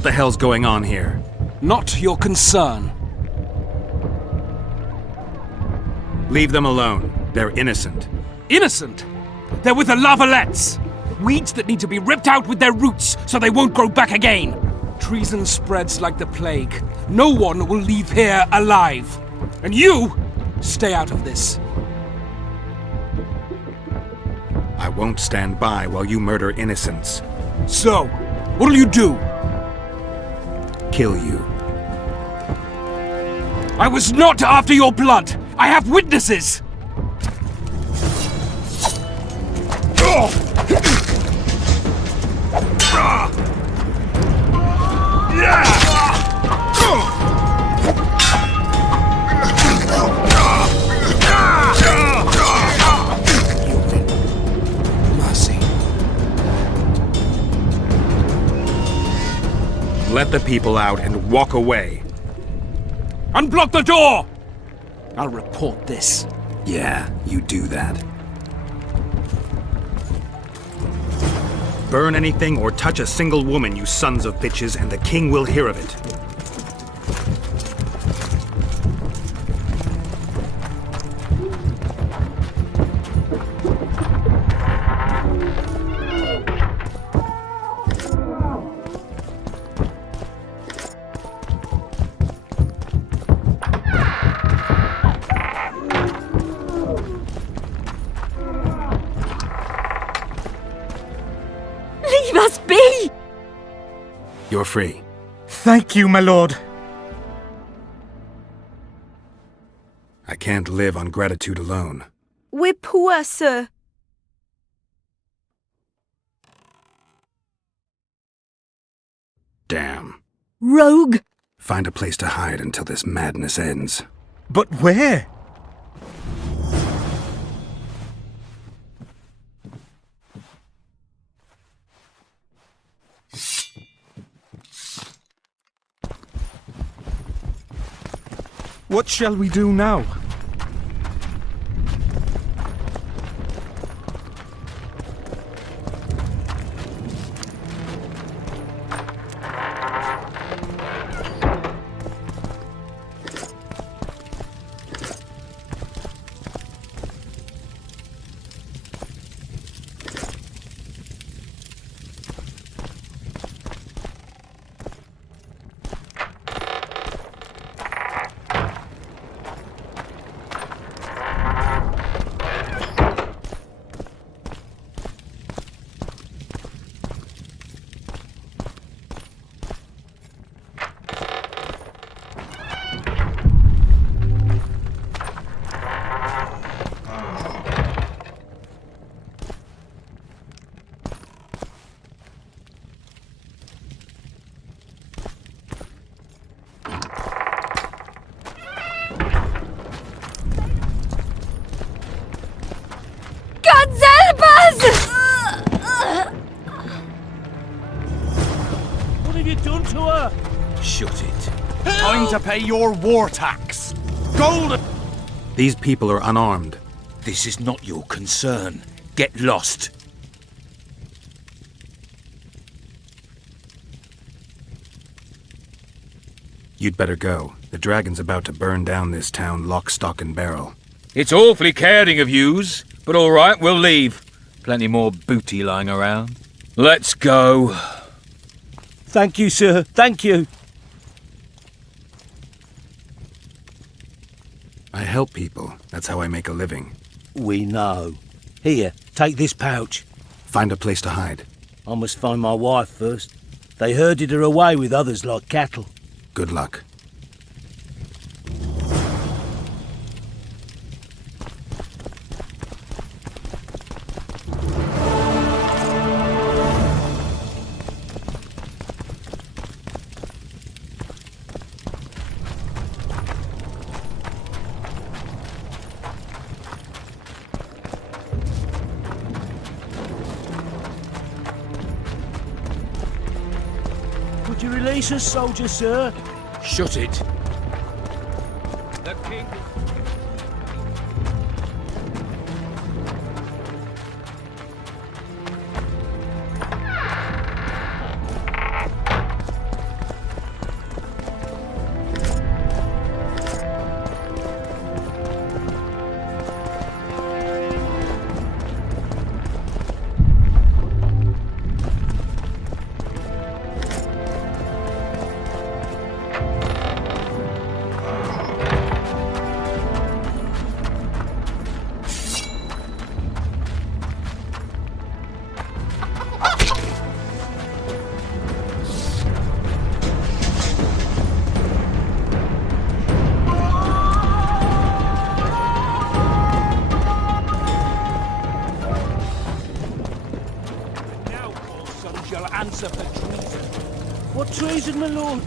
What the hell's going on here? Not your concern. Leave them alone. They're innocent. Innocent? They're with the Lavalettes! Weeds that need to be ripped out with their roots so they won't grow back again. Treason spreads like the plague. No one will leave here alive. And you, stay out of this. I won't stand by while you murder innocents. So, what'll you do? Kill you. I was not after your blood. I have witnesses. Let the people out and walk away. Unblock the door! I'll report this. Yeah, you do that. Burn anything or touch a single woman, you sons of bitches, and the king will hear of it. Leave us be! You're free. Thank you, my lord. I can't live on gratitude alone. We're poor, sir. Damn. Rogue! Find a place to hide until this madness ends. But where? What shall we do now? What have you done to her? Shut it. Time to pay your war tax. Gold! These people are unarmed. This is not your concern. Get lost. You'd better go. The dragon's about to burn down this town lock, stock, and barrel. It's awfully caring of yous, but all right, we'll leave. Plenty more booty lying around. Let's go. Thank you, sir. Thank you. I help people. That's how I make a living. We know. Here, take this pouch. Find a place to hide. I must find my wife first. They herded her away with others like cattle. Good luck. Would you release us, soldier, sir? Shut it. The king. treason, my lord?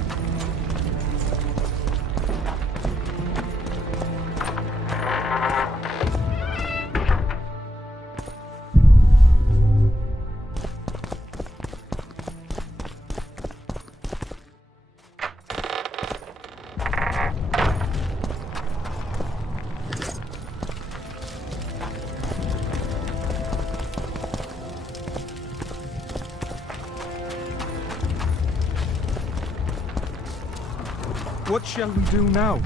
What shall we do now?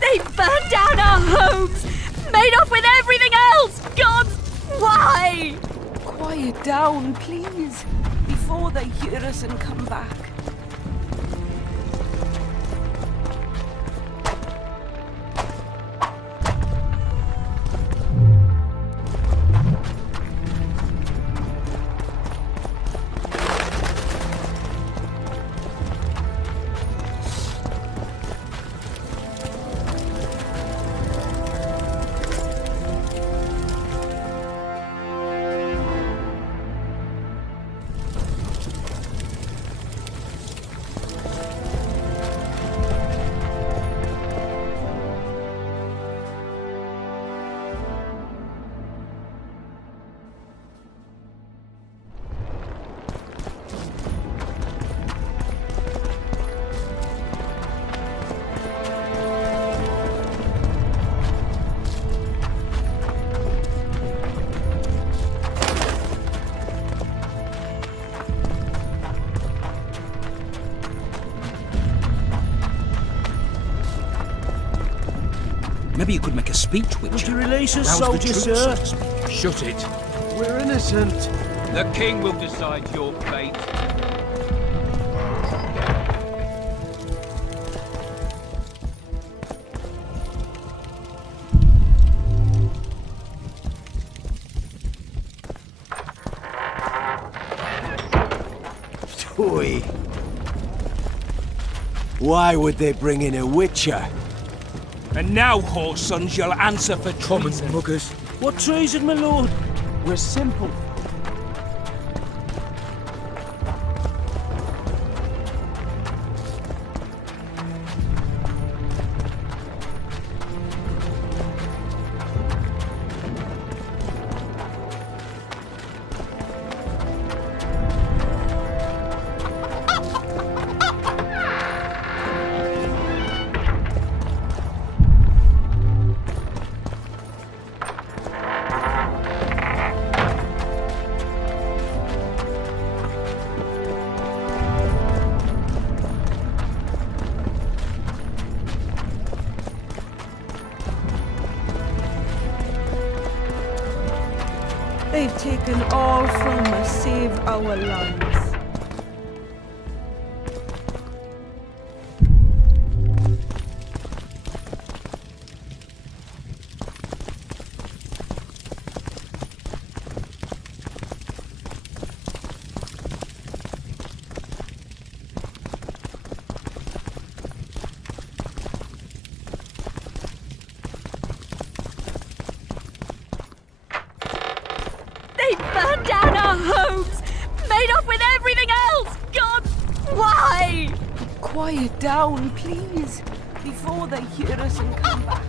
They burned down our homes! Made off with everything else! Gods, why? Quiet down, please, before they hear us and come back. Maybe you could make a speech, Witcher. Would you release us, Rouse the soldier, troops, sir? so to speak. Shut it. We're innocent. The king will decide your fate. Oi. Why would they bring in a witcher? And now, whoresons, you'll answer for treason. Muggers. What treason, my lord? We're simple. They've taken all from us save our lives. quiet down, please, before they hear us and come back.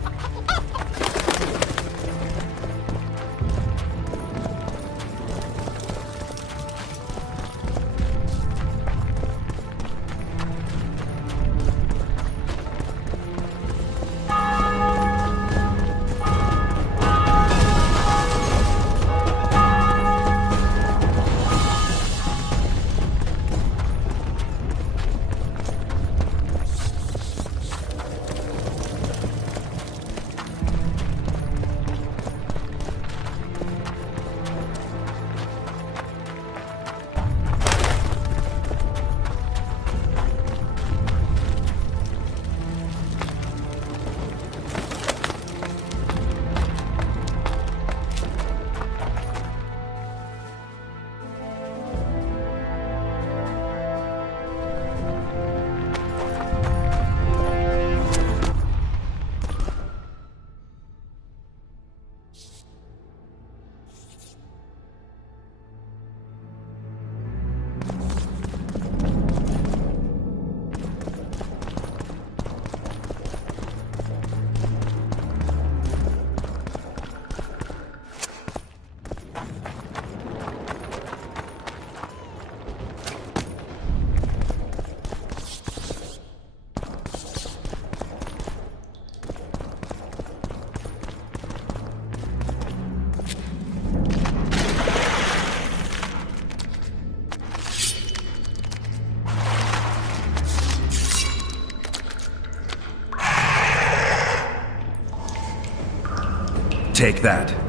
Take that.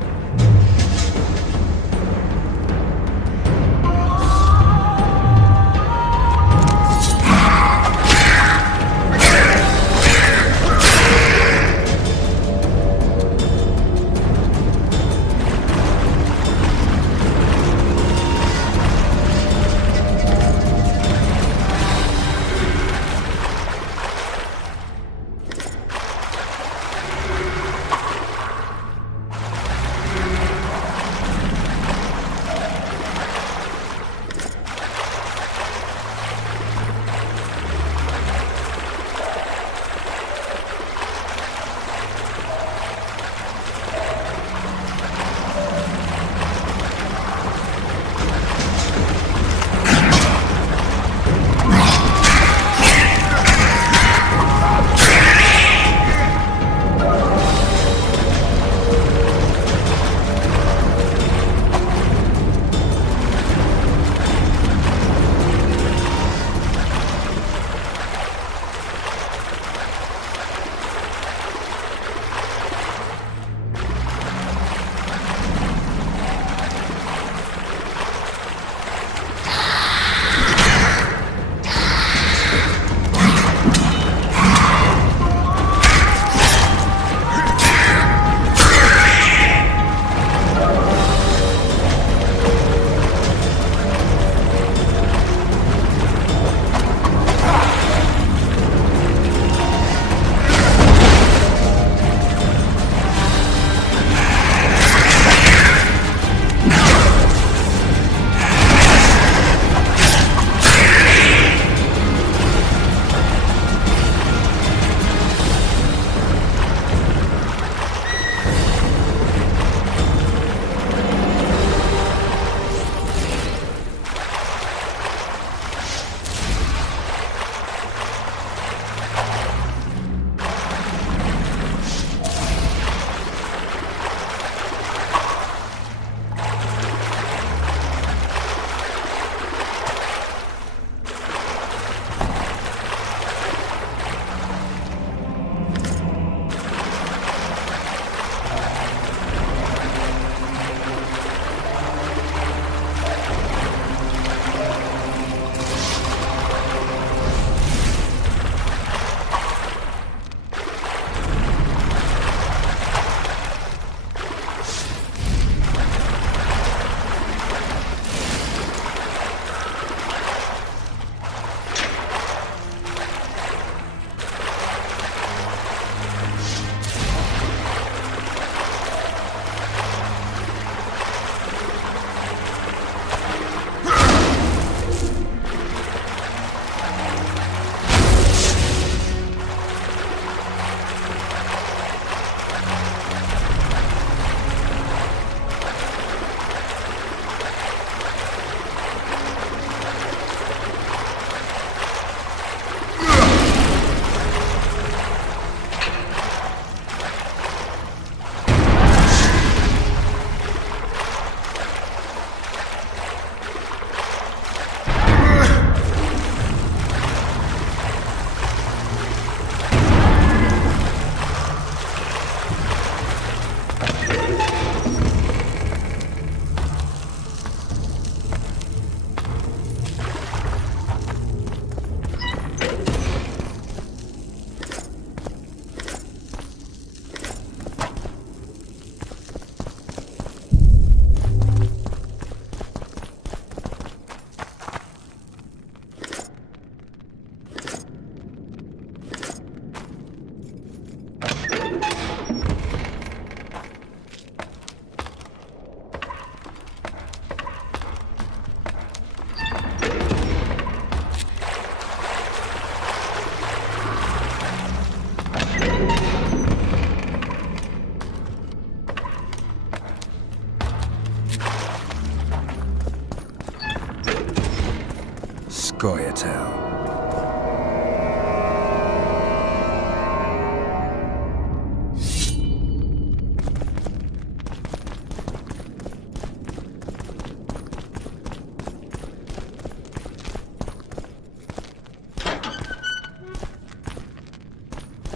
Goyatel.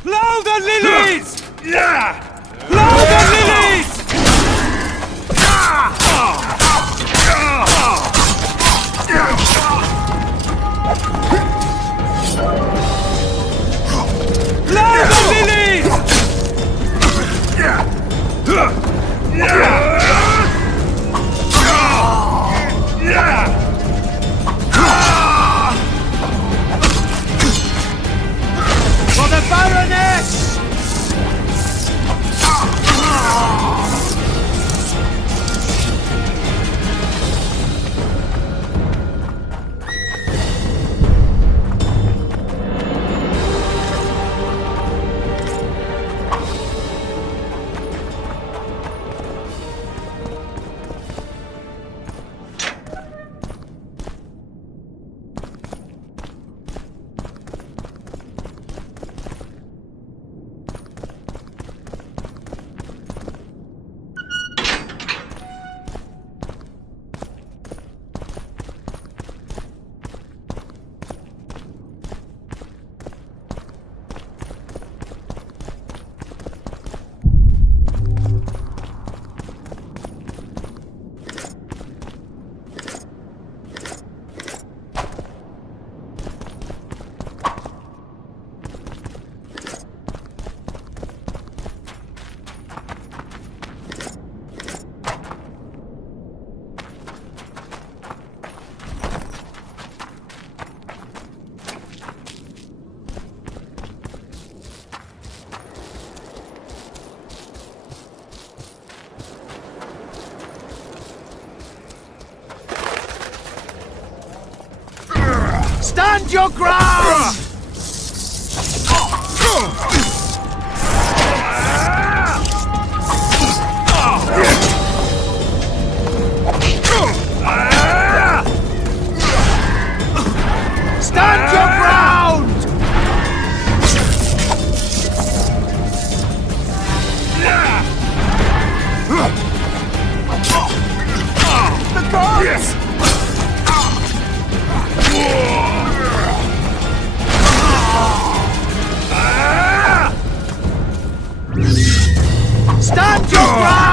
Louder, lilies! Yeah! Louder, lilies! Louder, lilies! For the Baroness! Stand your ground! Stand your ground! The guards! Stand your ground!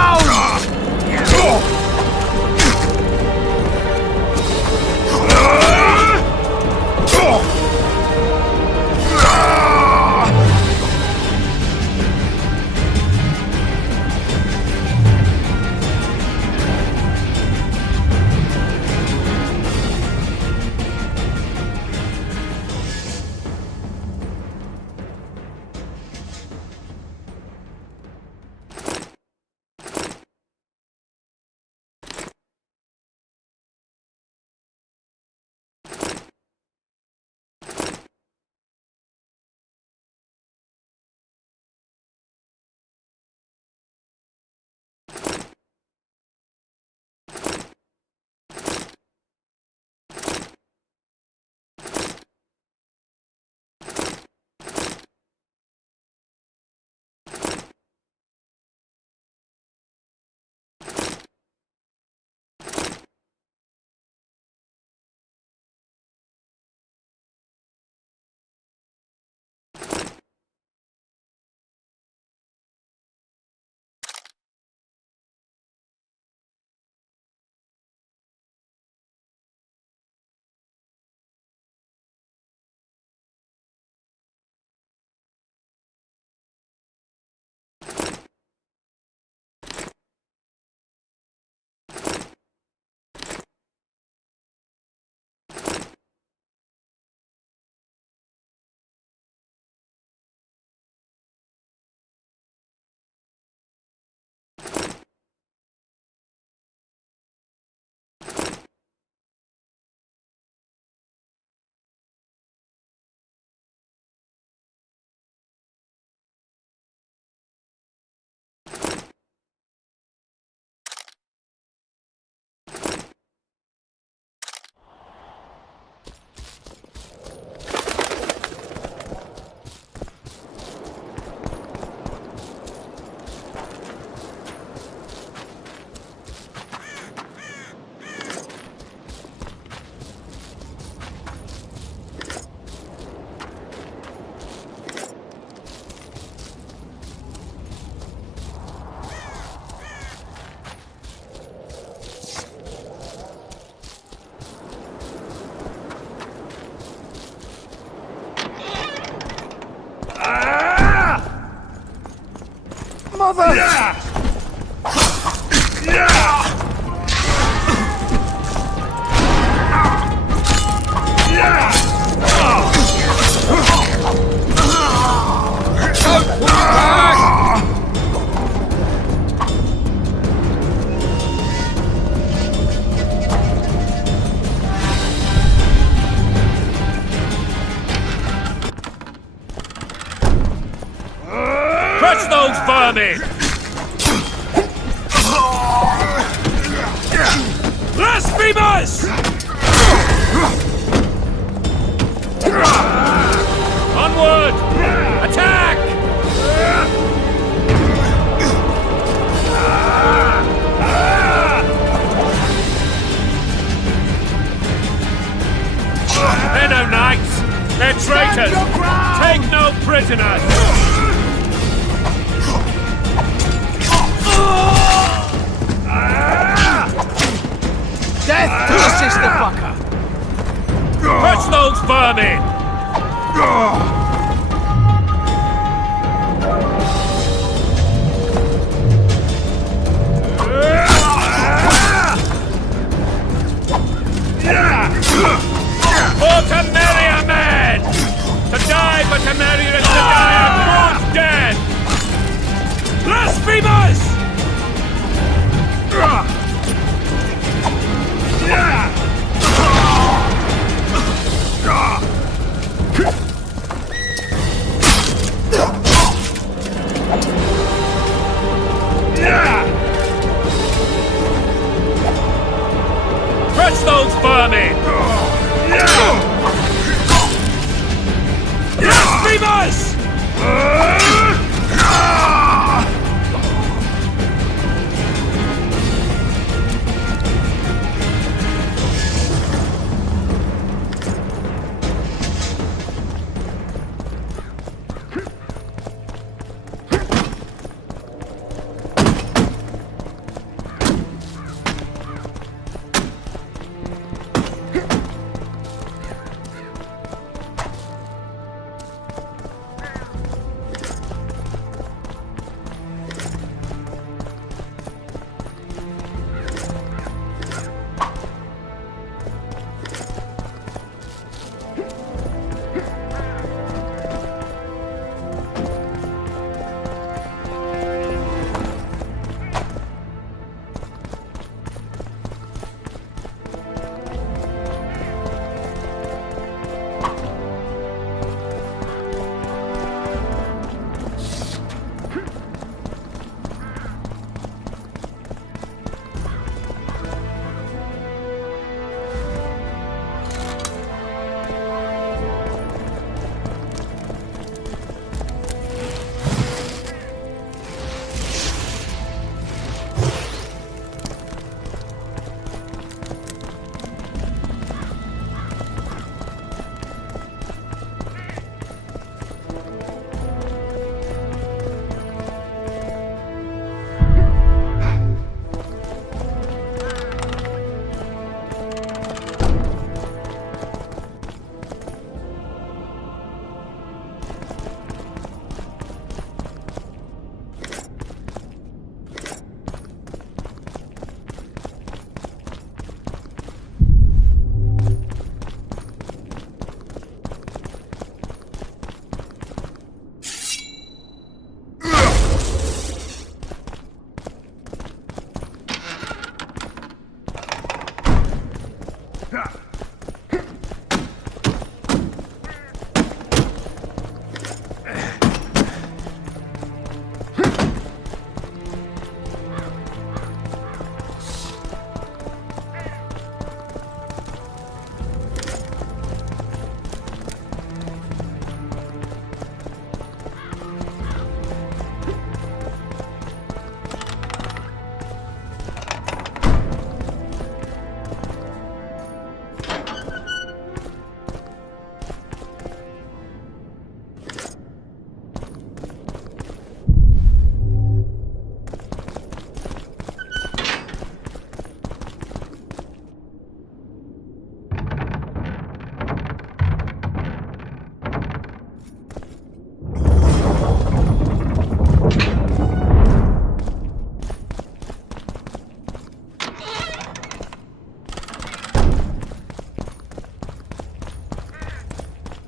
of them! Crush those vermin! Blasphemers! Onward! Attack! They're no knights! They're traitors! Take no prisoners! Death to the sister fucker! Crush those vermin! For to marry a man! To die but to marry is to die a good death! Blasphemers! Crush those vermin! Blasphemers!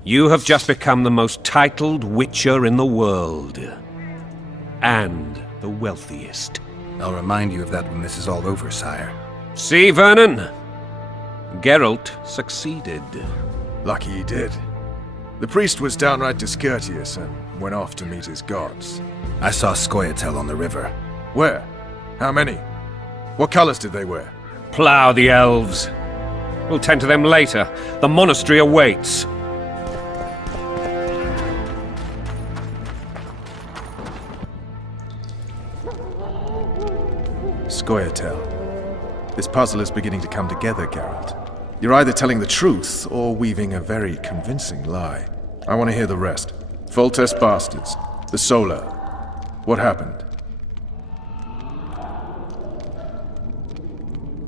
You have just become the most titled witcher in the world. And the wealthiest. I'll remind you of that when this is all over, sire. See, Vernon? Geralt succeeded. Lucky he did. The priest was downright discourteous and went off to meet his gods. I saw Scoia'tael on the river. Where? How many? What colors did they wear? Plough the elves. We'll tend to them later. The monastery awaits. Scoia'tael. This puzzle is beginning to come together, Geralt. You're either telling the truth or weaving a very convincing lie. I want to hear the rest. Foltest bastards. The Solar. What happened?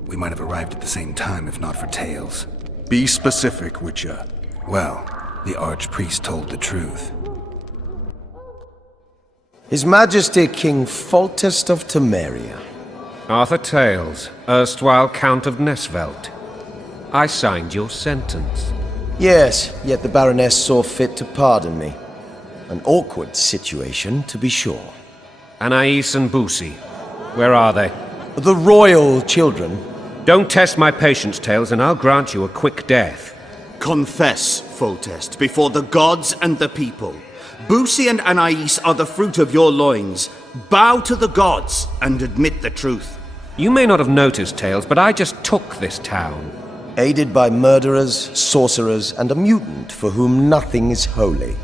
We might have arrived at the same time if not for tales. Be specific, Witcher. Well, the Archpriest told the truth. His Majesty King Foltest of Temeria. Arthur Tales, erstwhile Count of Nesvelt. I signed your sentence. Yes, yet the Baroness saw fit to pardon me. An awkward situation, to be sure. Anais and Boussy, where are they? The royal children. Don't test my patience, Tales, and I'll grant you a quick death. Confess, Foltest, before the gods and the people. Boussy and Anais are the fruit of your loins. Bow to the gods and admit the truth. You may not have noticed, Tales, but I just took this town. Aided by murderers, sorcerers, and a mutant for whom nothing is holy.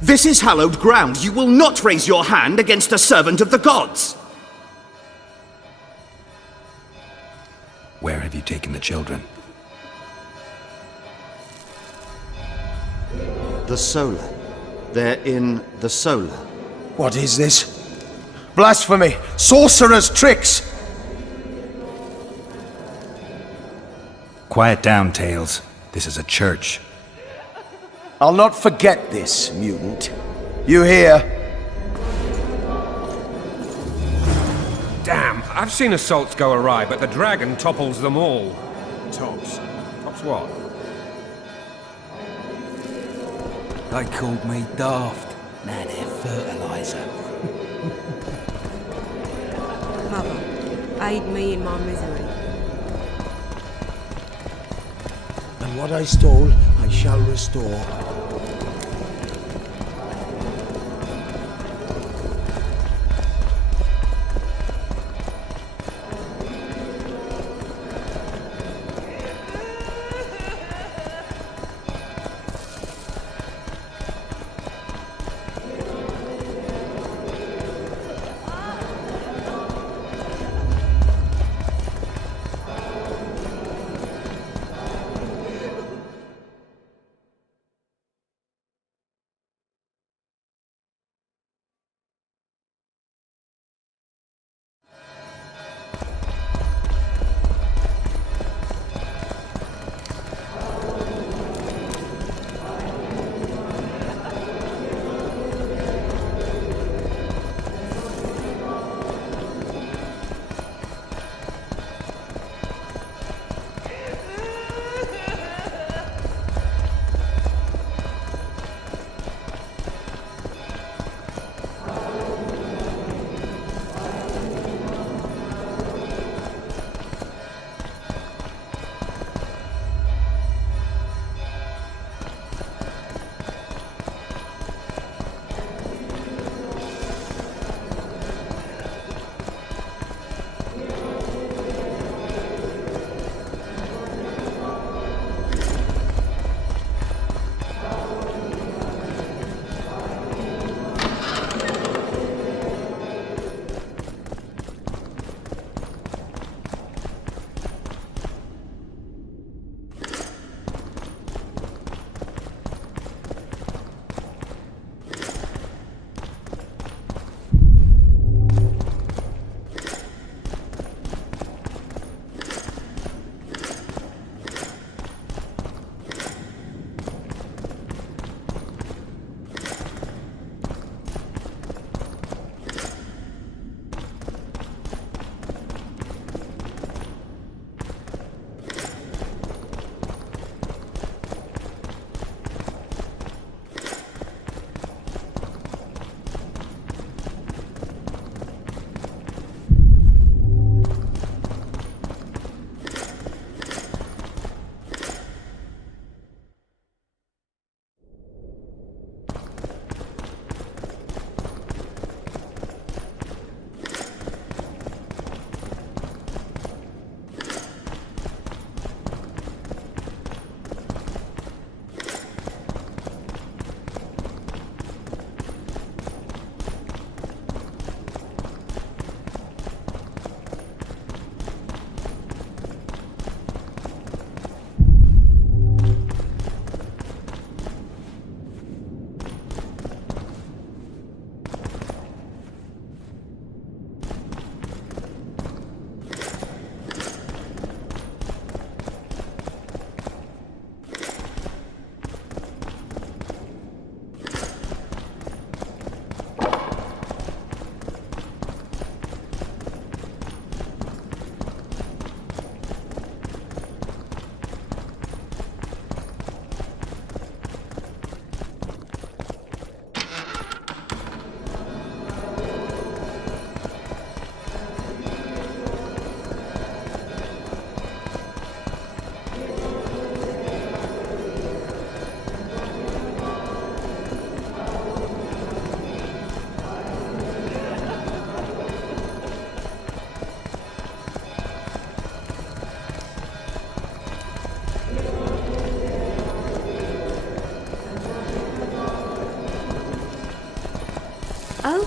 This is hallowed ground. You will not raise your hand against a servant of the gods. Where have you taken the children? The Solar. They're in the Solar. What is this? Blasphemy! Sorcerer's tricks! Quiet down, Tales. This is a church. I'll not forget this, mutant. You hear? Damn, I've seen assaults go awry, but the dragon topples them all. Tops. Tops what? They called me daft. Now they're fertilizer. Mother, aid me in my misery. And what I stole, I shall restore.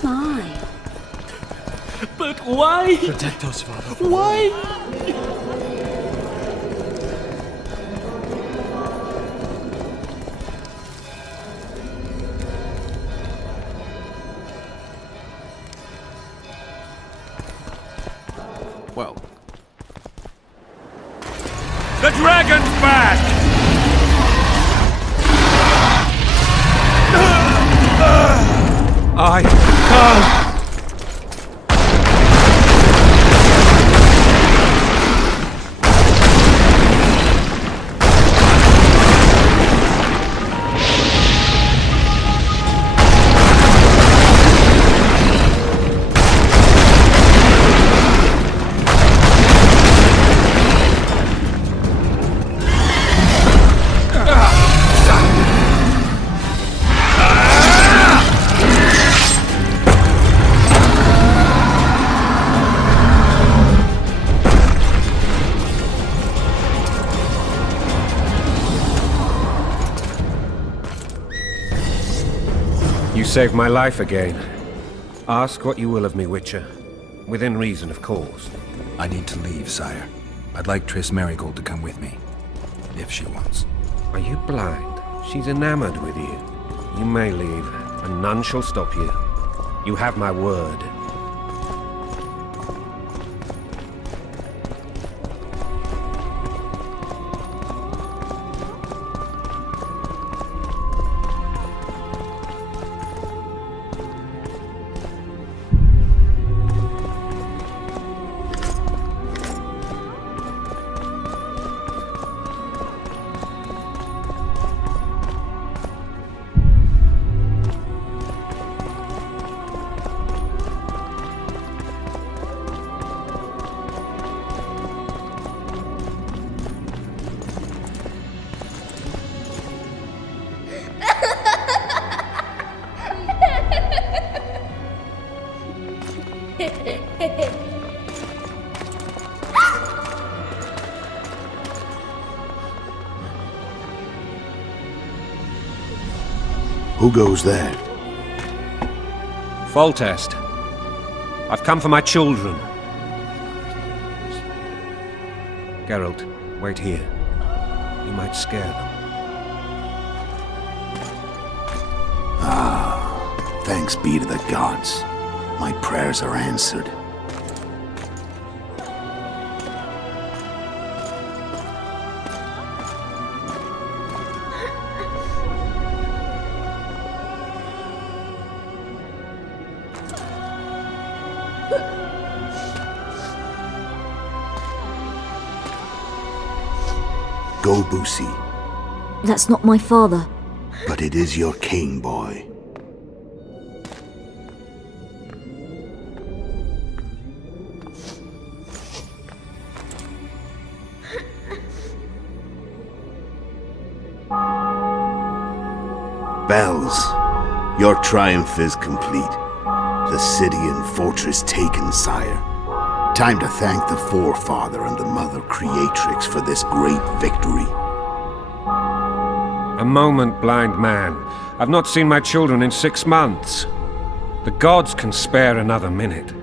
my. But why? Protect us, Father. Why? Well, The dragon's back! I can't. You saved my life again. Ask what you will of me, Witcher. Within reason, of course. I need to leave, sire. I'd like Triss Marigold to come with me, if she wants. Are you blind? She's enamored with you. You may leave, and none shall stop you. You have my word. Who goes there? Foltest. I've come for my children. Geralt, wait here. You might scare them. Ah, thanks be to the gods. My prayers are answered. Go, Boosie. That's not my father. But it is your king, boy. Bells, your triumph is complete. The city and fortress taken, sire. Time to thank the forefather and the mother creatrix for this great victory. A moment, blind man. I've not seen my children in 6 months. The gods can spare another minute.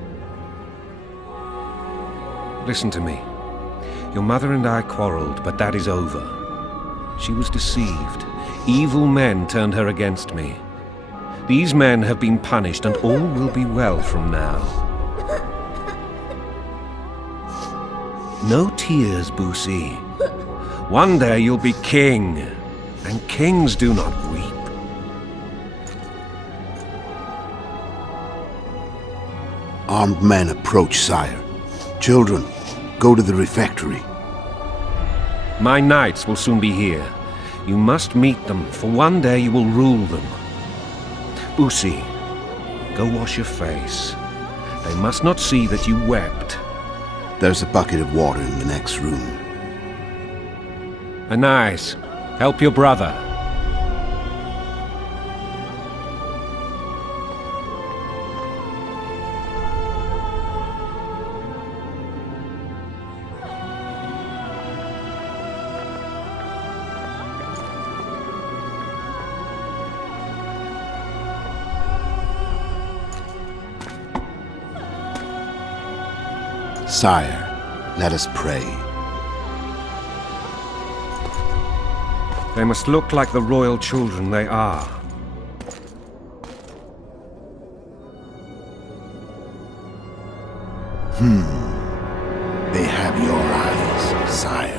Listen to me. Your mother and I quarreled, but that is over. She was deceived. Evil men turned her against me. These men have been punished, and all will be well from now. No tears, Boosie. One day you'll be king, and kings do not weep. Armed men approach, sire. Children, go to the refectory. My knights will soon be here. You must meet them, for one day you will rule them. Boosie, go wash your face. They must not see that you wept. There's a bucket of water in the next room. Anais, help your brother. Sire, let us pray. They must look like the royal children they are. They have your eyes, sire.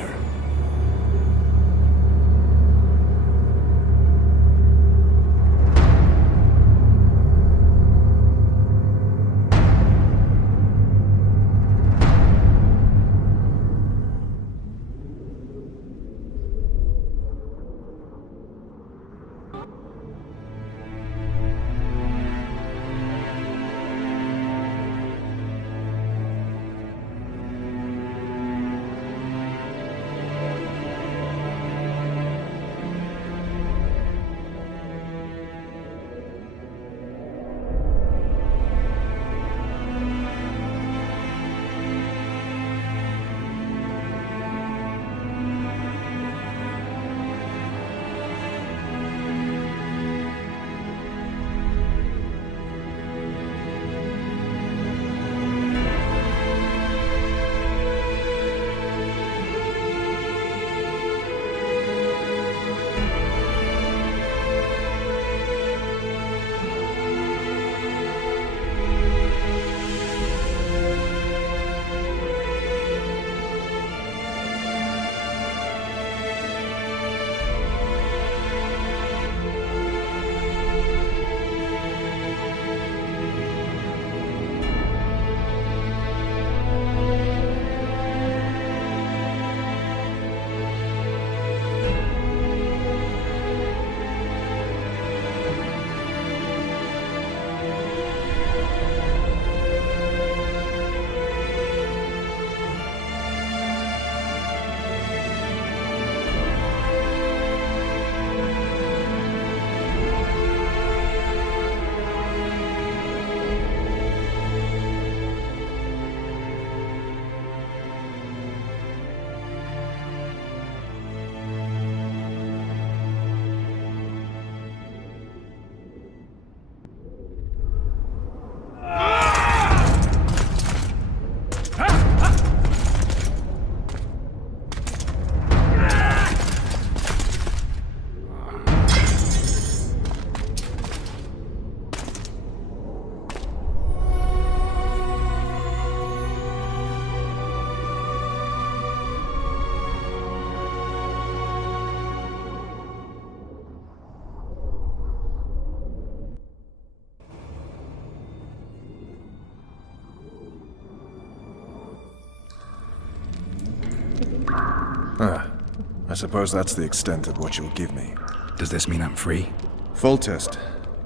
I suppose that's the extent of what you'll give me. Does this mean I'm free? Foltest,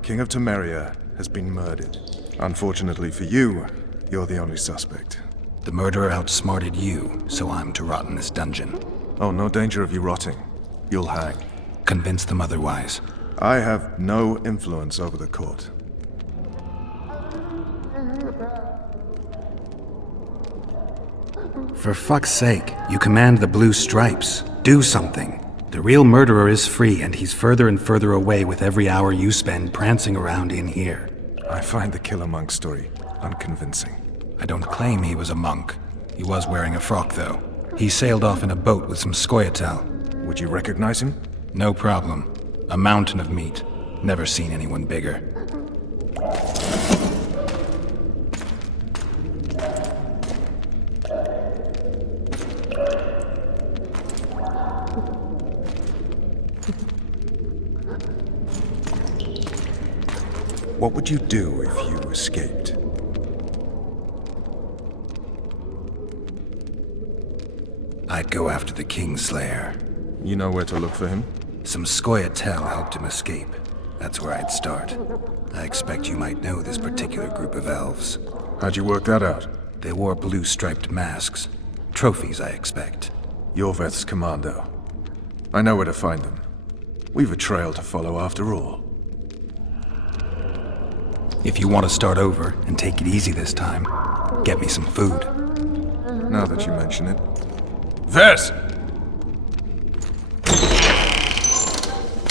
King of Temeria, has been murdered. Unfortunately for you, you're the only suspect. The murderer outsmarted you, so I'm to rot in this dungeon. Oh, no danger of you rotting. You'll hang. Convince them otherwise. I have no influence over the court. For fuck's sake, you command the blue stripes. Do something. The real murderer is free, and he's further and further away with every hour you spend prancing around in here. I find the killer monk story unconvincing. I don't claim he was a monk. He was wearing a frock, though. He sailed off in a boat with some Scoia'tael. Would you recognize him? No problem. A mountain of meat. Never seen anyone bigger. What would you do if you escaped? I'd go after the Kingslayer. You know where to look for him? Some Scoia'tael helped him escape. That's where I'd start. I expect you might know this particular group of elves. How'd you work that out? They wore blue-striped masks. Trophies, I expect. Yorveth's commando. I know where to find them. We've a trail to follow after all. If you want to start over and take it easy this time, get me some food. Now that you mention it. Vers!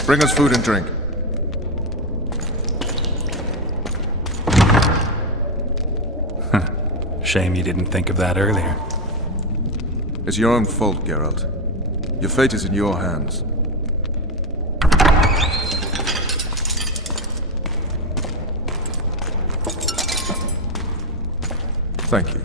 Bring us food and drink. Shame you didn't think of that earlier. It's your own fault, Geralt. Your fate is in your hands. Thank you.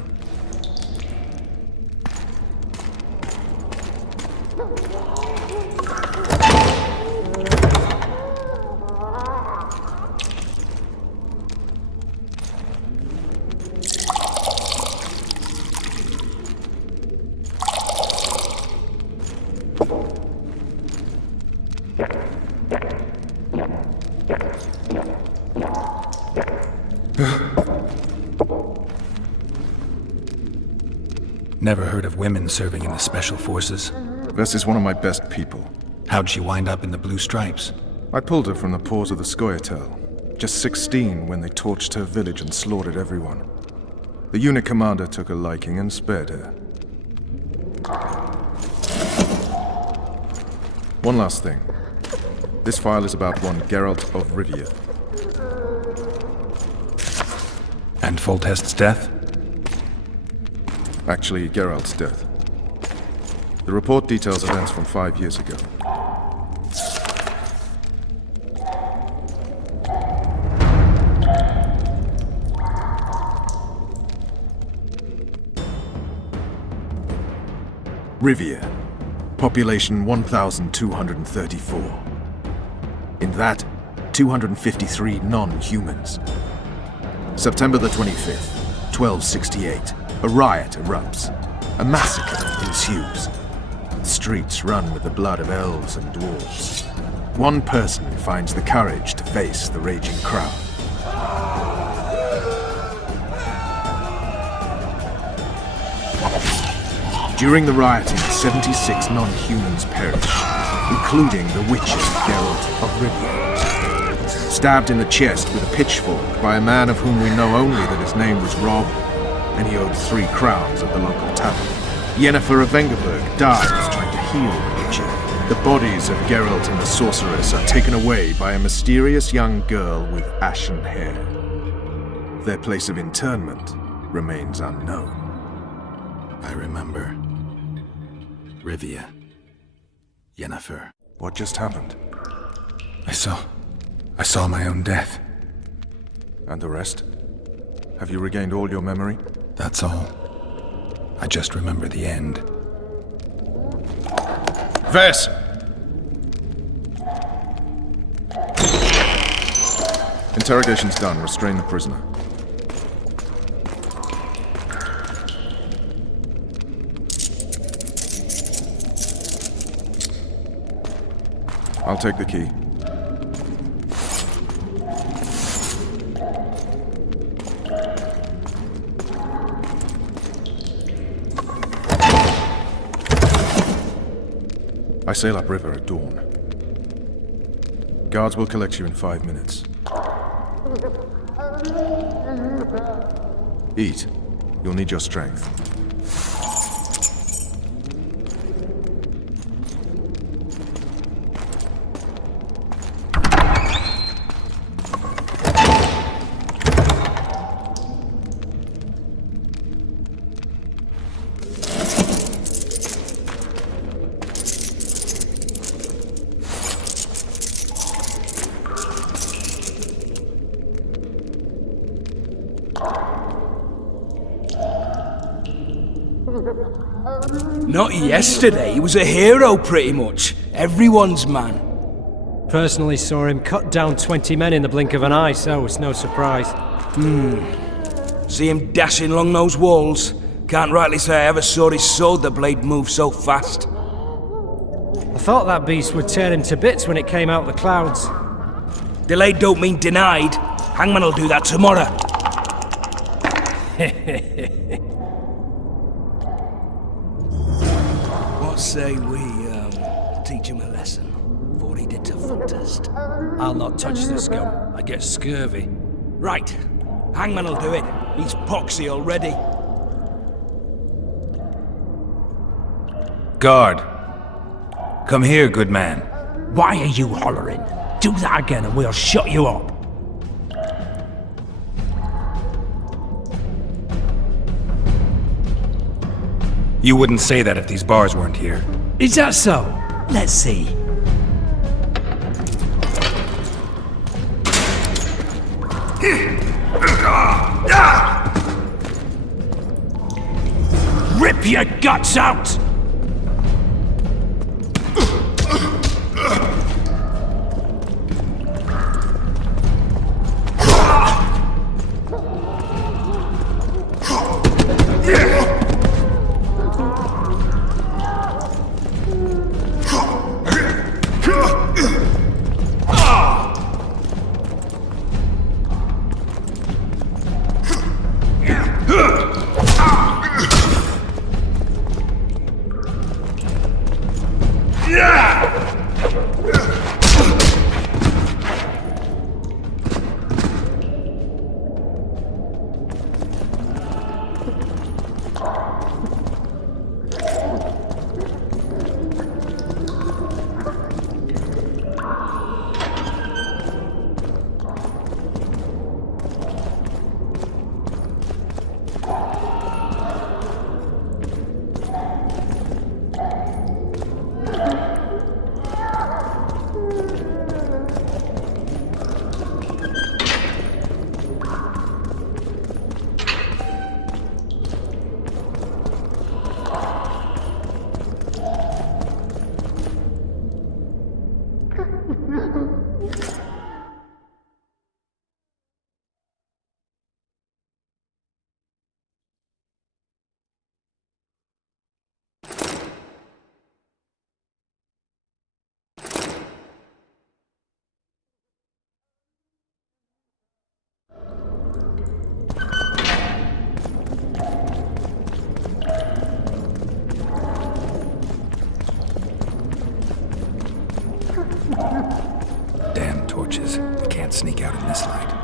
Never heard of women serving in the Special Forces. Vess is one of my best people. How'd she wind up in the Blue Stripes? I pulled her from the paws of the Scoia'tael. Just 16 when they torched her village and slaughtered everyone. The unit commander took a liking and spared her. One last thing. This file is about one Geralt of Rivia. And Foltest's death? Actually, Geralt's death. The report details events from 5 years ago. Rivia. Population 1,234. In that, 253 non-humans. September the 25th, 1268. A riot erupts. A massacre ensues. The streets run with the blood of elves and dwarves. One person finds the courage to face the raging crowd. During the rioting, 76 non-humans perish, including the Witcher Geralt of Rivia. Stabbed in the chest with a pitchfork by a man of whom we know only that his name was Rob, and he owed 3 crowns at the local tavern. Yennefer of Vengerberg dies trying to heal the Witcher. The bodies of Geralt and the sorceress are taken away by a mysterious young girl with ashen hair. Their place of internment remains unknown. I remember. Rivia. Yennefer. What just happened? I saw my own death. And the rest? Have you regained all your memory? That's all. I just remember the end. Vess! Interrogation's done. Restrain the prisoner. I'll take the key. I sail upriver at dawn. Guards will collect you in 5 minutes. Eat. You'll need your strength. Not yesterday, he was a hero pretty much. Everyone's man. Personally saw him cut down 20 men in the blink of an eye, so it's no surprise. See him dashing along those walls? Can't rightly say I ever saw his sword the blade move so fast. I thought that beast would tear him to bits when it came out of the clouds. Delayed don't mean denied. Hangman will do that tomorrow. What say we, teach him a lesson? For he did to Foltest. I'll not touch the scum. I get scurvy. Right. Hangman will do it. He's poxy already. Guard. Come here, good man. Why are you hollering? Do that again and we'll shut you up. You wouldn't say that if these bars weren't here. Is that so? Let's see. Rip your guts out! Damn torches. We can't sneak out in this light.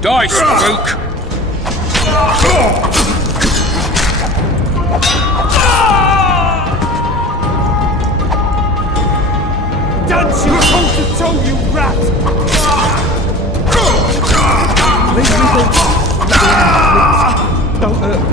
Die, spook! Dance you toe to toe, you rat! Leave me be. Don't hurt me.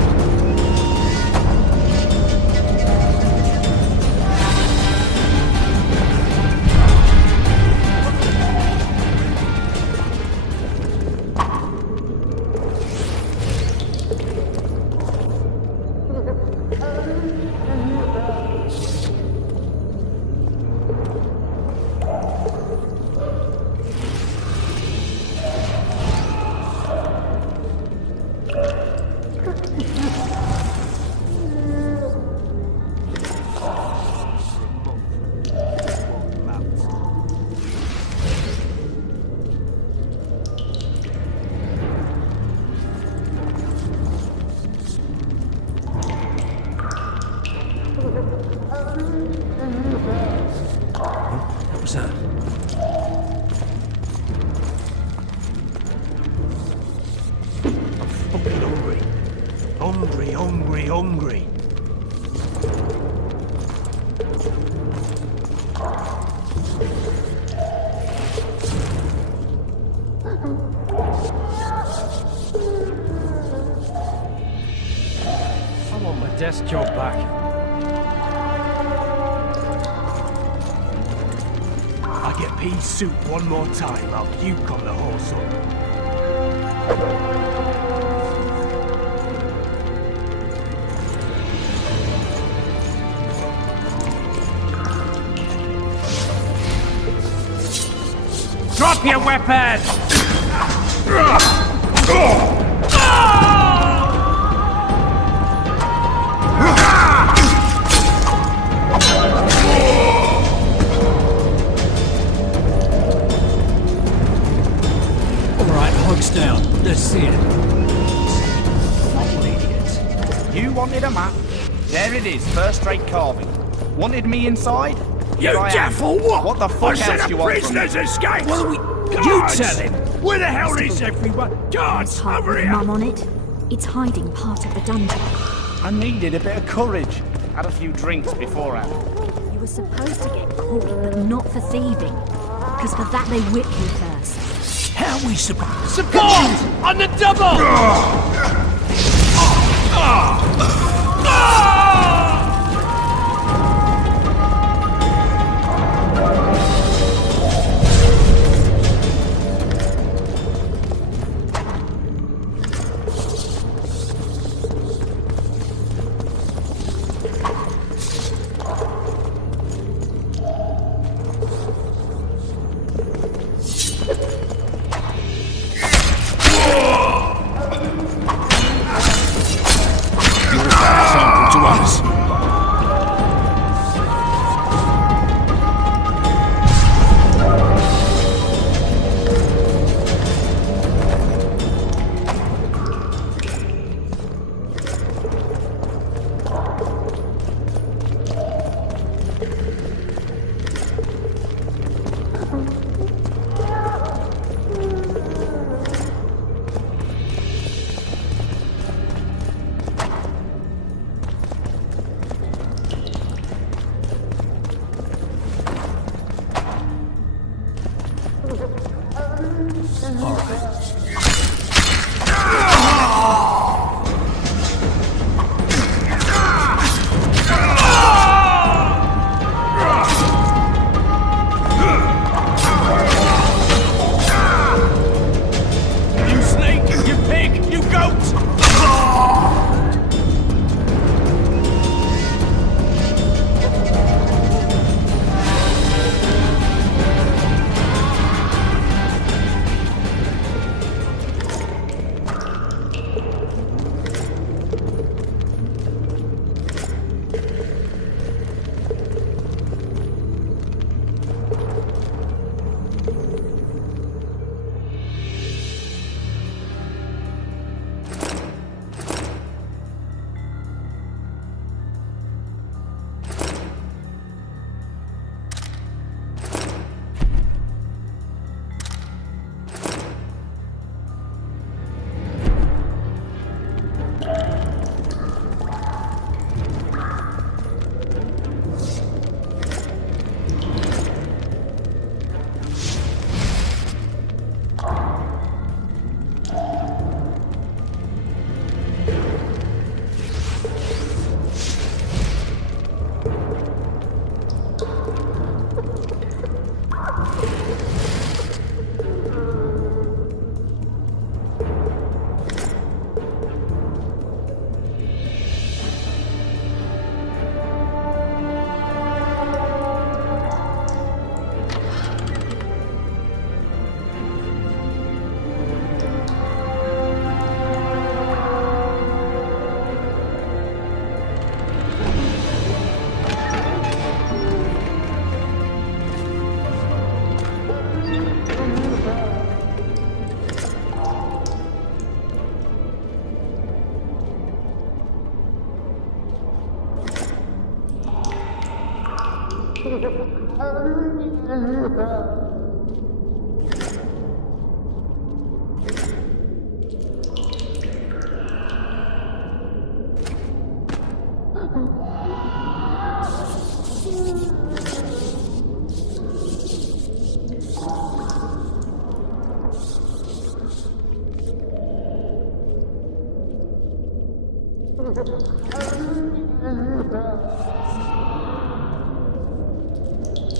What was that? I'm fucking hungry. Hungry, hungry, hungry. I want my desk job back. I get pea soup one more time, I'll puke on the horse up. Drop your weapon! Alright, hugs down. Let's see it. You wanted a map. There it is, first-rate carving. Wanted me inside? You Here I am. deaf or what? What the fuck I said else a do you want from me? prisoner's escaped! What are we... You tell him! Where the hell is everyone? Guards, over here! Mum on it. It's hiding part of the dungeon. I needed a bit of courage. Had a few drinks beforehand. You were supposed to get caught, but not for thieving. Because for that they whip you first. How we supposed? Support! On the double!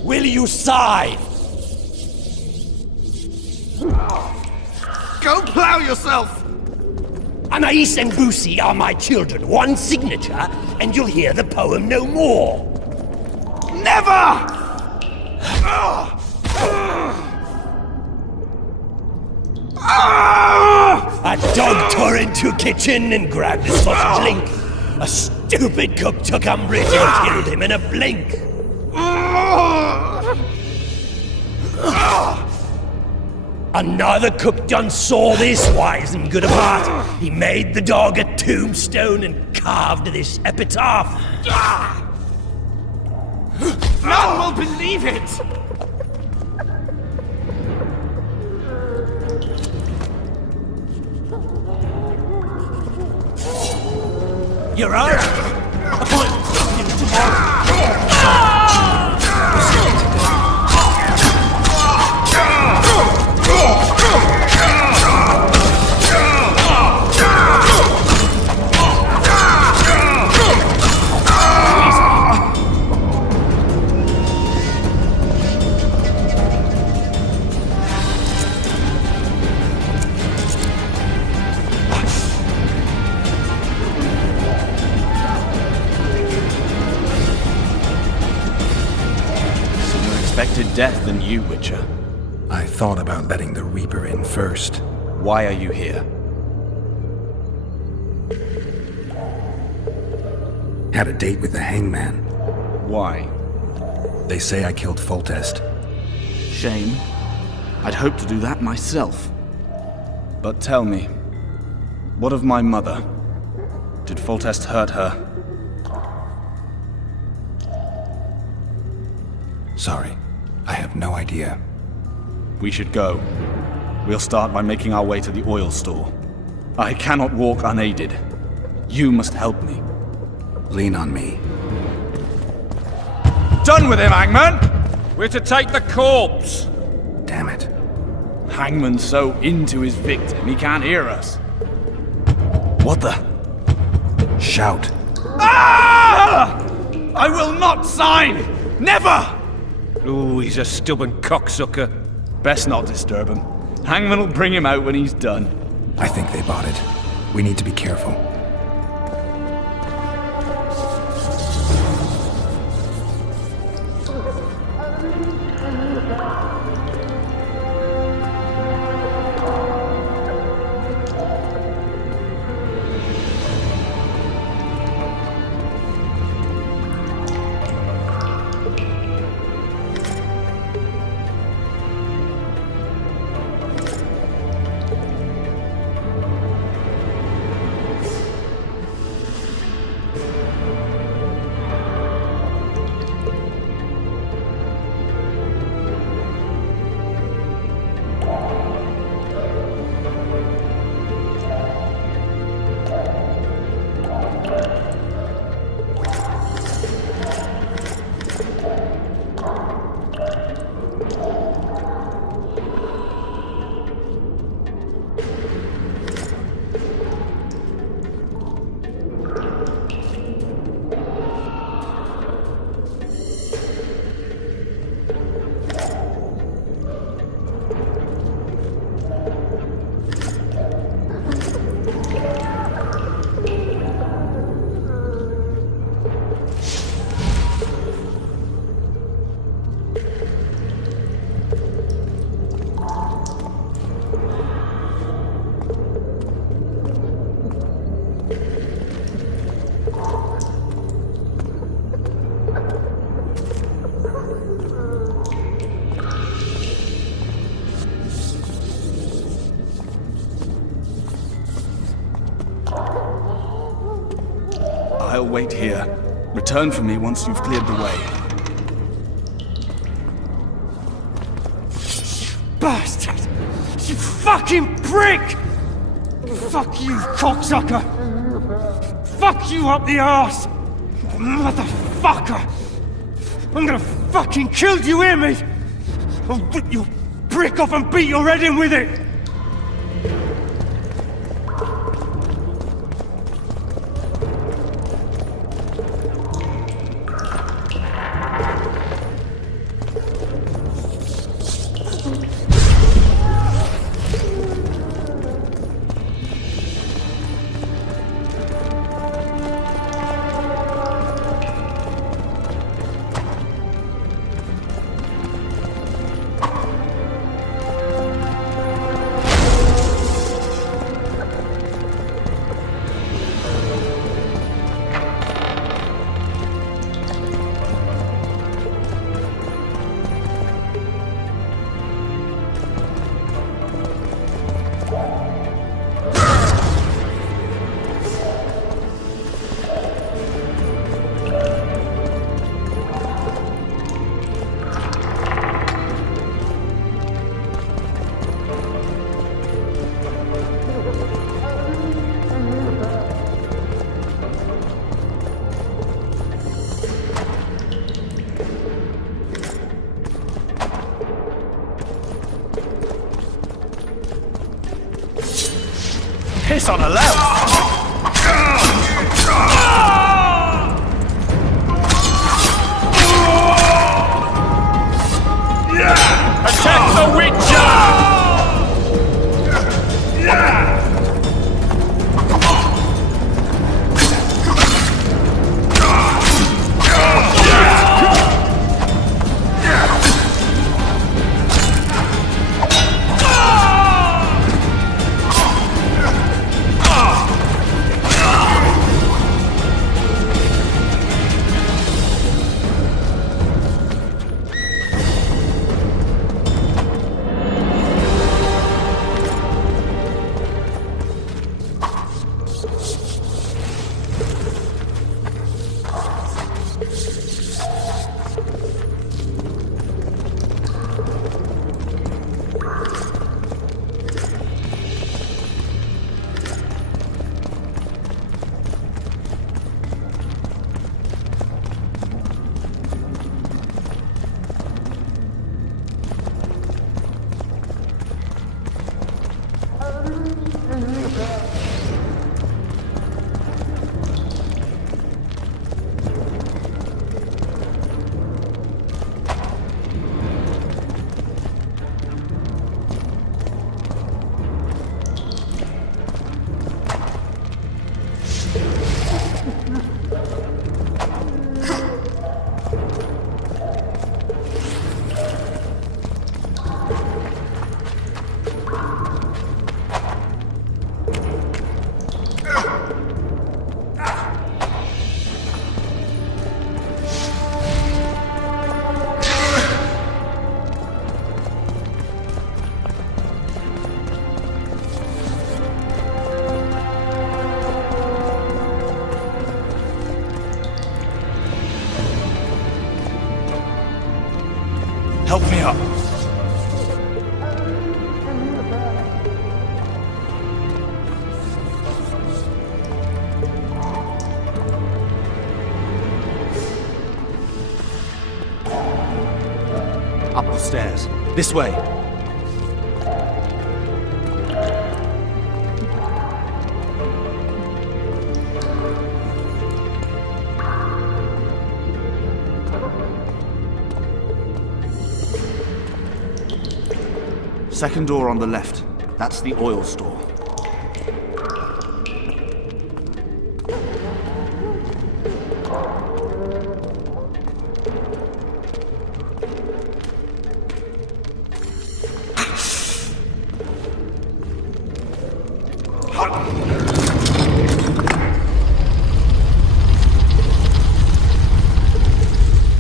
Will you sigh? Go plow yourself! Anais and Boosie are my children. One signature, and you'll hear the poem no more. Never! A dog tore into a kitchen and grabbed his sausage link. A stupid cook took umbrage and killed him in a blink. Another cook done saw this wise and good of heart. He made the dog a tombstone and carved this epitaph. None will believe it! You're out. Appointment tomorrow. Expected death than you, Witcher. I thought about letting the Reaper in first. Why are you here? Had a date with the hangman. Why? They say I killed Foltest. Shame. I'd hoped to do that myself. But tell me, what of my mother? Did Foltest hurt her? Sorry, I have no idea. We should go. We'll start by making our way to the oil store. I cannot walk unaided. You must help me. Lean on me. Done with him, Hangman! We're to take the corpse! Damn it. Hangman's so into his victim, he can't hear us. What the? Shout. Ah! I will not sign! Never! Ooh, he's a stubborn cocksucker. Best not disturb him. Hangman will bring him out when he's done. I think they bought it. We need to be careful. I'll wait here. Return for me once you've cleared the way. Bastard! You fucking prick! Fuck you, cocksucker! Fuck you up the arse! Motherfucker! I'm gonna fucking kill you, hear me? I'll rip your brick off and beat your head in with it! Piss on a louse! Attack the Witcher! Help me up. Up the stairs. This way. Second door on the left. That's the oil store.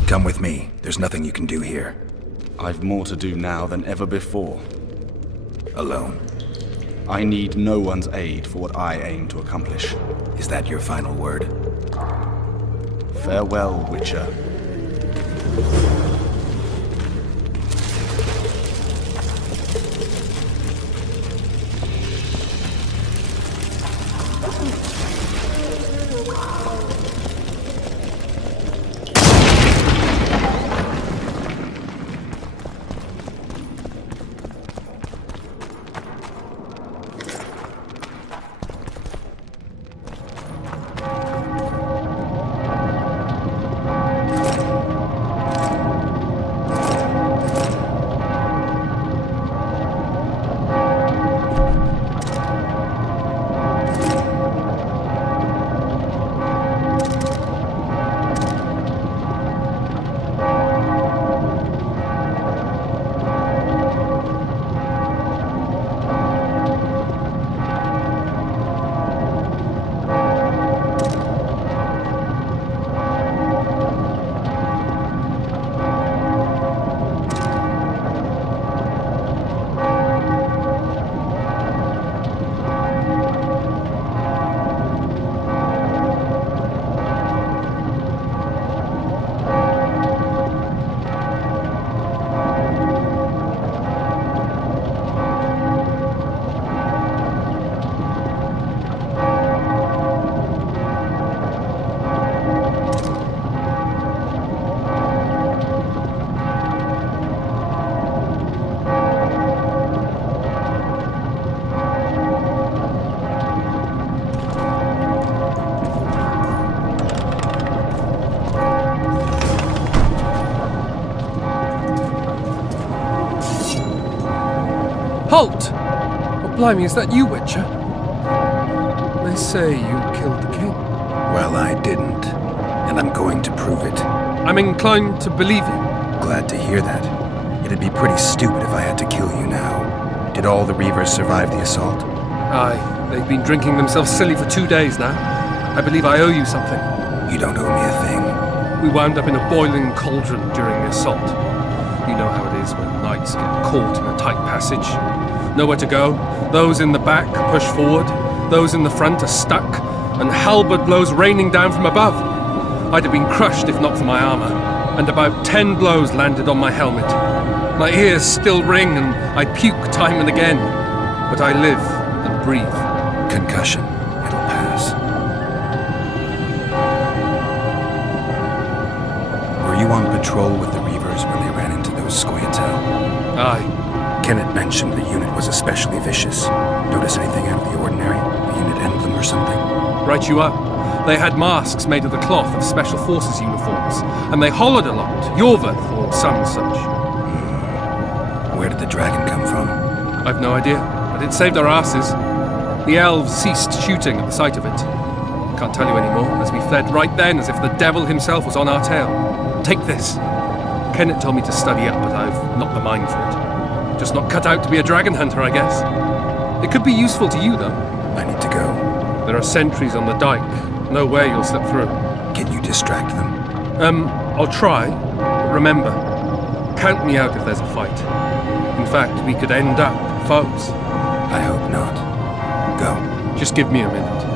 Come with me. There's nothing you can do here. I've more to do now than ever before. Alone. I need no one's aid for what I aim to accomplish. Is that your final word? Farewell, Witcher. Blimey, is that you, Witcher? They say you killed the king. Well, I didn't. And I'm going to prove it. I'm inclined to believe you. Glad to hear that. It'd be pretty stupid if I had to kill you now. Did all the Reavers survive the assault? Aye, they've been drinking themselves silly for 2 days now. I believe I owe you something. You don't owe me a thing. We wound up in a boiling cauldron during the assault. You know how it is when knights get caught in a tight passage. Nowhere to go. Those in the back push forward. Those in the front are stuck. And halberd blows raining down from above. I'd have been crushed if not for my armor. And about 10 blows landed on my helmet. My ears still ring and I puke time and again. But I live and breathe. Concussion. It'll pass. Were you on patrol with the Reavers when they ran into those Scoia'tael? Aye. Kenneth mentioned the unit was especially vicious. Notice anything out of the ordinary? A unit emblem or something? Right you are. They had masks made of the cloth of Special Forces uniforms, and they hollered a lot, Yorveth or some such. Where did the dragon come from? I've no idea, but it saved our asses. The elves ceased shooting at the sight of it. Can't tell you anymore, as we fled right then as if the devil himself was on our tail. Take this. Kenneth told me to study up, but I've not the mind for it. Just not cut out to be a dragon hunter, I guess. It could be useful to you, though. I need to go. There are sentries on the dike. No way you'll slip through. Can you distract them? I'll try. But remember, count me out if there's a fight. In fact, we could end up foes. I hope not. Go. Just give me a minute.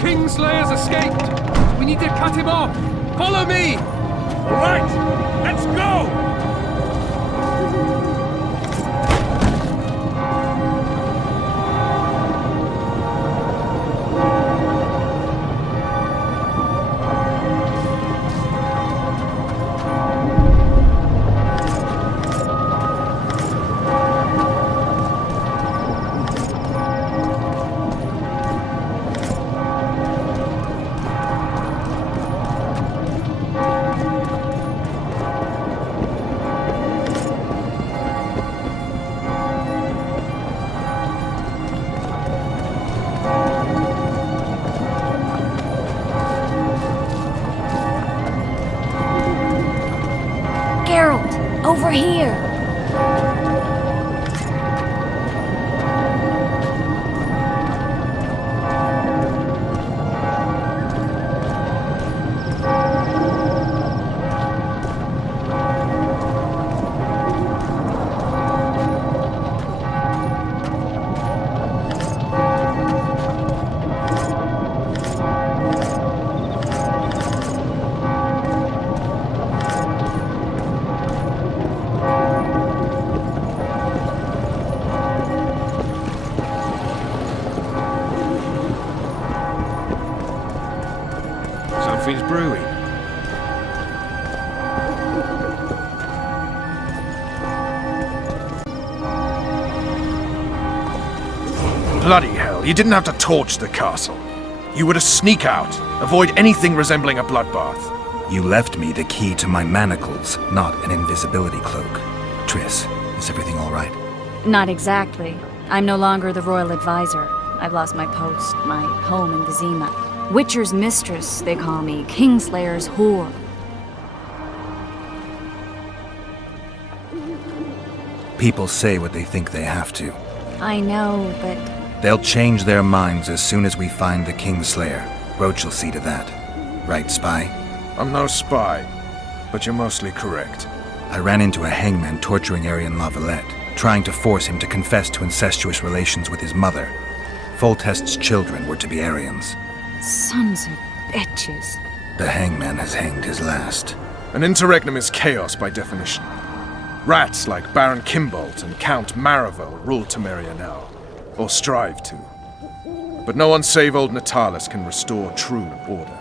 Kingslayer's escaped! We need to cut him off! Follow me! All right, let's go! Over here! Something's brewing. Bloody hell, you didn't have to torch the castle. You were to sneak out, avoid anything resembling a bloodbath. You left me the key to my manacles, not an invisibility cloak. Triss, is everything all right? Not exactly. I'm no longer the royal advisor. I've lost my post, my home in Vizima. Witcher's mistress, they call me. Kingslayer's whore. People say what they think they have to. I know, but They'll change their minds as soon as we find the Kingslayer. Roach will see to that. Right, spy? I'm no spy, but you're mostly correct. I ran into a hangman torturing Arian Lavalette, trying to force him to confess to incestuous relations with his mother. Foltest's children were to be Aryans. sons of bitches. The hangman has hanged his last. An interregnum is chaos by definition. Rats like Baron Kimbolt and Count Maravel rule Temeria now, or strive to. But no one save old Natalis can restore true order.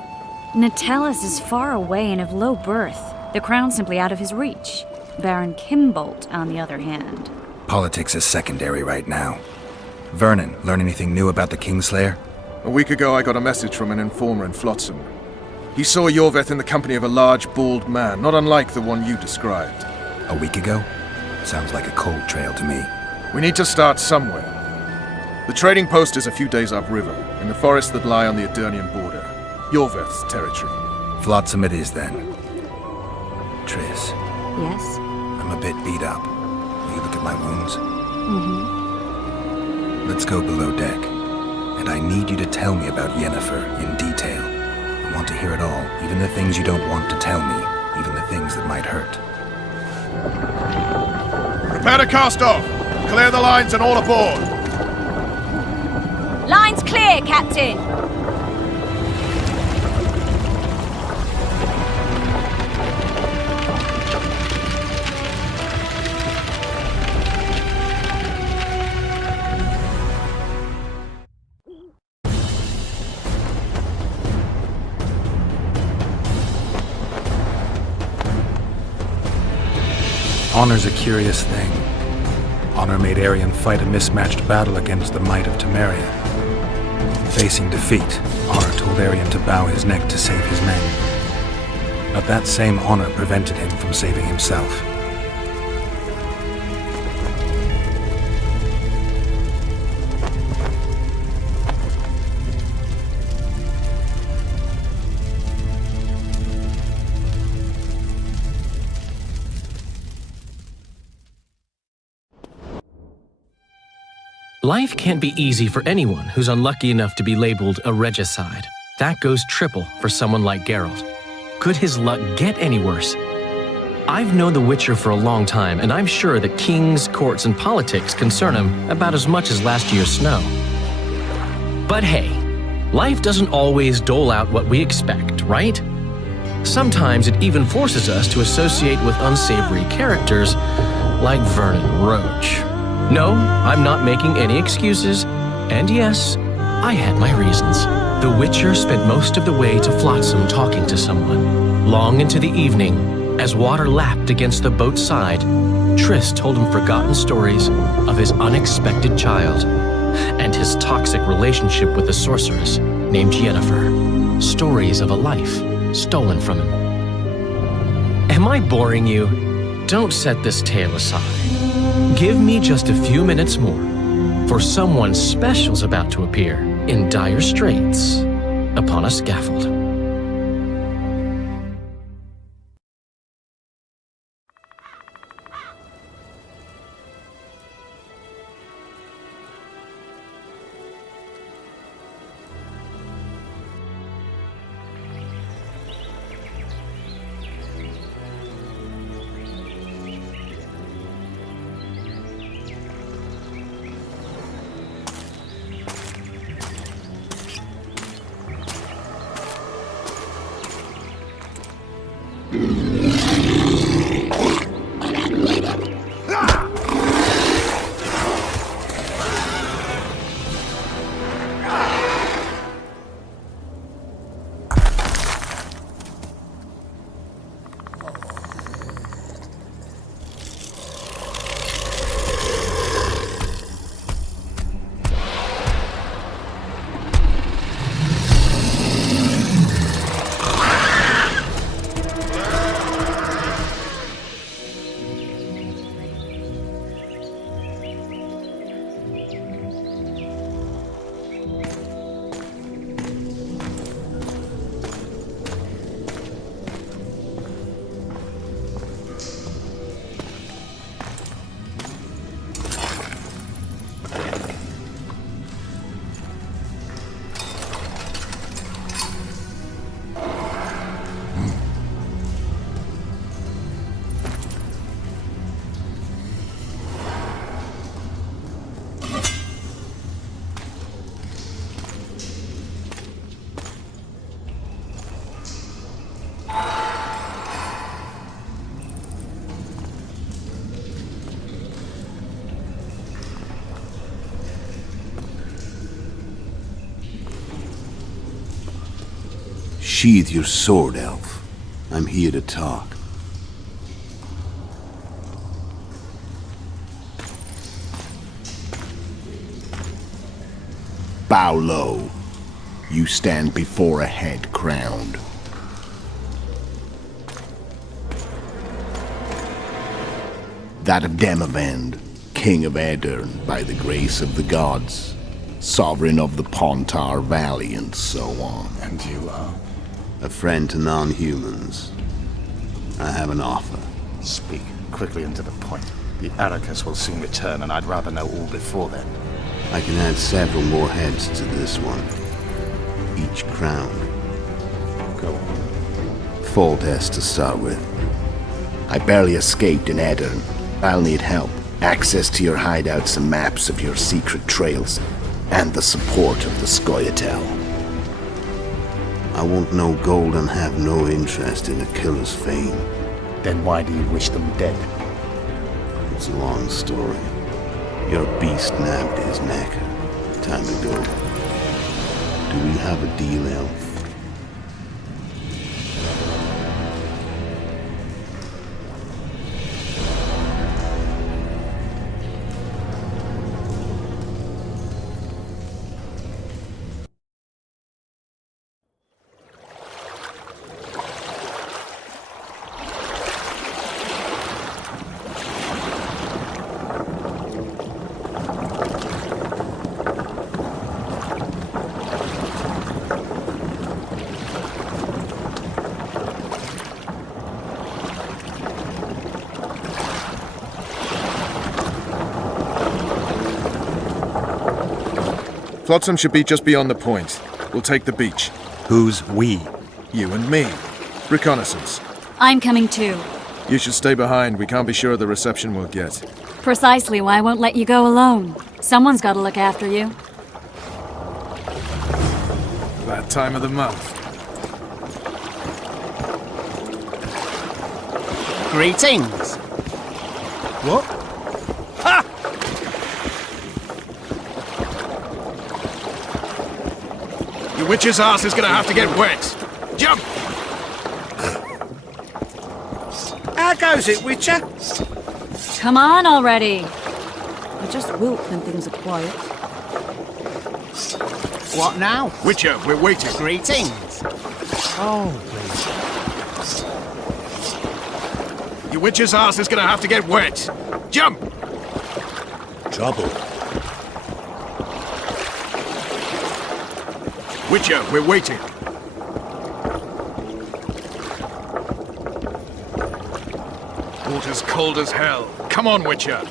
Natalis is far away and of low birth. The crown's simply out of his reach. Baron Kimbolt, on the other hand. Politics is secondary right now. Vernon, learn anything new about the Kingslayer? A week ago I got a message from an informer in Flotsam. He saw Yorveth in the company of a large, bald man, not unlike the one you described. A week ago? Sounds like a cold trail to me. We need to start somewhere. The trading post is a few days upriver, in the forests that lie on the Edirnian border. Yorveth's territory. Flotsam it is, then. Triss. Yes? I'm a bit beat up. Will you look at my wounds? Mm-hmm. Let's go below deck. And I need you to tell me about Yennefer in detail. I want to hear it all, even the things you don't want to tell me, even the things that might hurt. Prepare to cast off! Clear the lines and all aboard! Line's clear, Captain! Honor's a curious thing. Honor made Arian fight a mismatched battle against the might of Temeria. Facing defeat, Honor told Arian to bow his neck to save his men. But that same honor prevented him from saving himself. Life can't be easy for anyone who's unlucky enough to be labeled a regicide. That goes triple for someone like Geralt. Could his luck get any worse? I've known the Witcher for a long time, and I'm sure that kings, courts, and politics concern him about as much as last year's snow. But hey, life doesn't always dole out what we expect, right? Sometimes it even forces us to associate with unsavory characters like Vernon Roach. No, I'm not making any excuses, and yes, I had my reasons. The Witcher spent most of the way to Flotsam talking to someone. Long into the evening, as water lapped against the boat's side, Triss told him forgotten stories of his unexpected child and his toxic relationship with a sorceress named Yennefer. Stories of a life stolen from him. Am I boring you? Don't set this tale aside. Give me just a few minutes more, for someone special's about to appear in dire straits upon a scaffold. Sheathe your sword, elf. I'm here to talk. Bow low. You stand before a head crowned. That of Demavend, king of Aedirn by the grace of the gods, sovereign of the Pontar Valley and so on. And you are? A friend to non-humans. I have an offer. Speak quickly and to the point. The Arrakis will soon return, and I'd rather know all before then. I can add several more heads to this one. Each crowned. Go on. Full test to start with. I barely escaped in Aedirn. I'll need help. Access to your hideouts and maps of your secret trails. And the support of the Scoia'tael. I want no gold and have no interest in a killer's fame. Then why do you wish them dead? It's a long story. Your beast nabbed his neck. Time to go. Do we have a deal, elf? Flotsam should be just beyond the point. We'll take the beach. Who's we? You and me. Reconnaissance. I'm coming too. You should stay behind. We can't be sure of the reception we'll get. Precisely why I won't let you go alone. Someone's got to look after you. That time of the month. Greetings. What? Ha! Your witch's ass is gonna have to get wet. Jump! How goes it, Witcher? Come on already. I just wilt when things are quiet. What now? Witcher, we're waiting. Greetings. Oh, Your witch's ass is gonna have to get wet. Jump! Trouble. Witcher, we're waiting. Water's cold as hell. Come on, Witcher.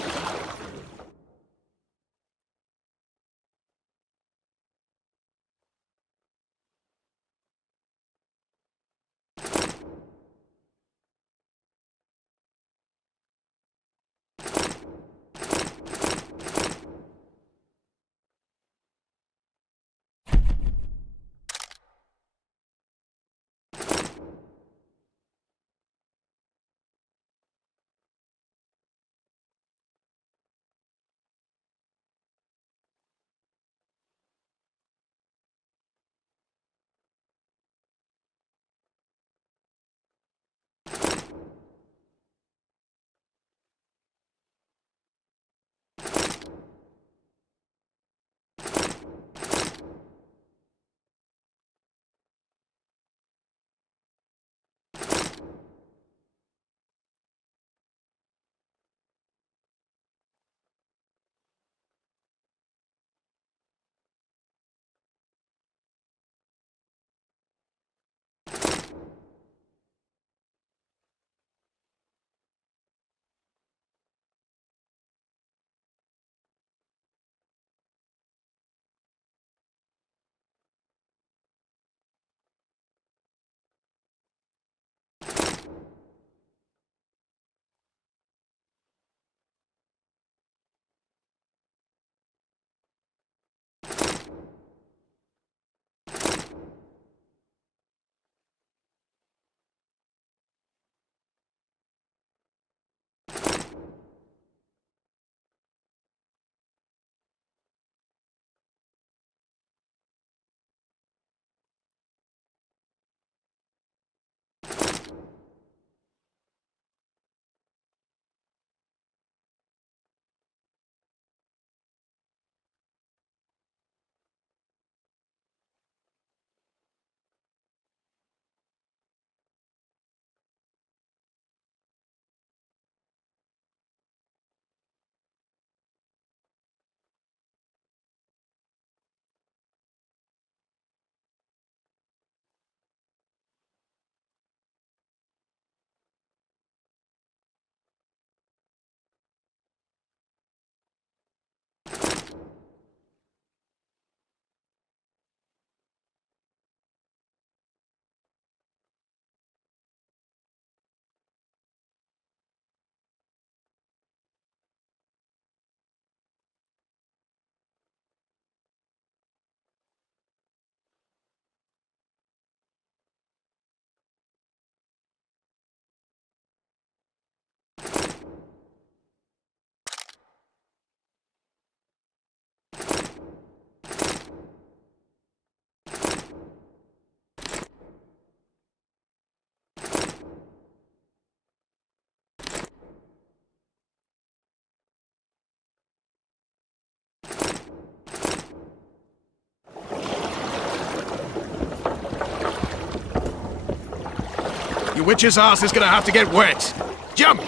Your witch's ass is gonna have to get wet. Jump!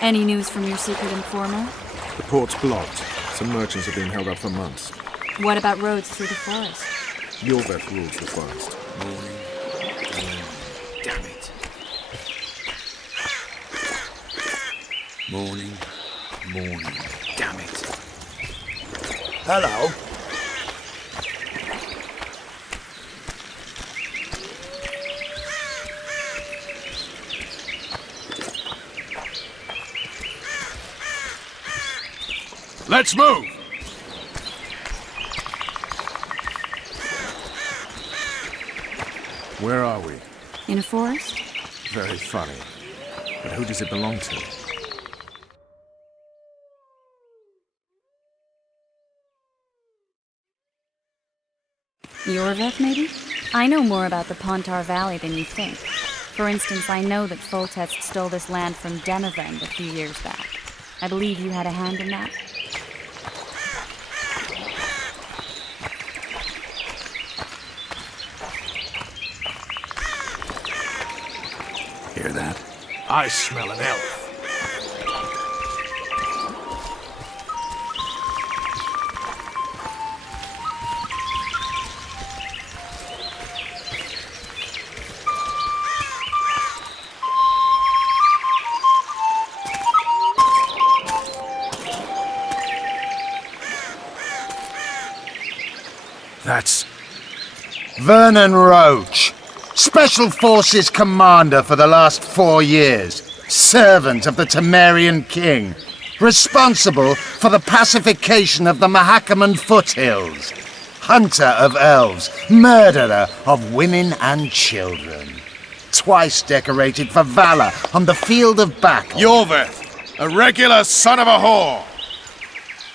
Any news from your secret informer? The port's blocked. Some merchants are being held up for months. What about roads through the forest? Yorveth rules the forest. Damn it. Morning. Damn it. Hello. Let's move! Where are we? In a forest? Very funny. But who does it belong to? Yorveth, maybe? I know more about the Pontar Valley than you think. For instance, I know that Foltest stole this land from Denevend a few years back. I believe you had a hand in that. Hear that? I smell an elf. That's Vernon Roach, Special Forces Commander for the last 4 years, servant of the Temerian King, responsible for the pacification of the Mahakaman foothills, hunter of elves, murderer of women and children, twice decorated for valor on the field of battle. Yorveth, a regular son of a whore!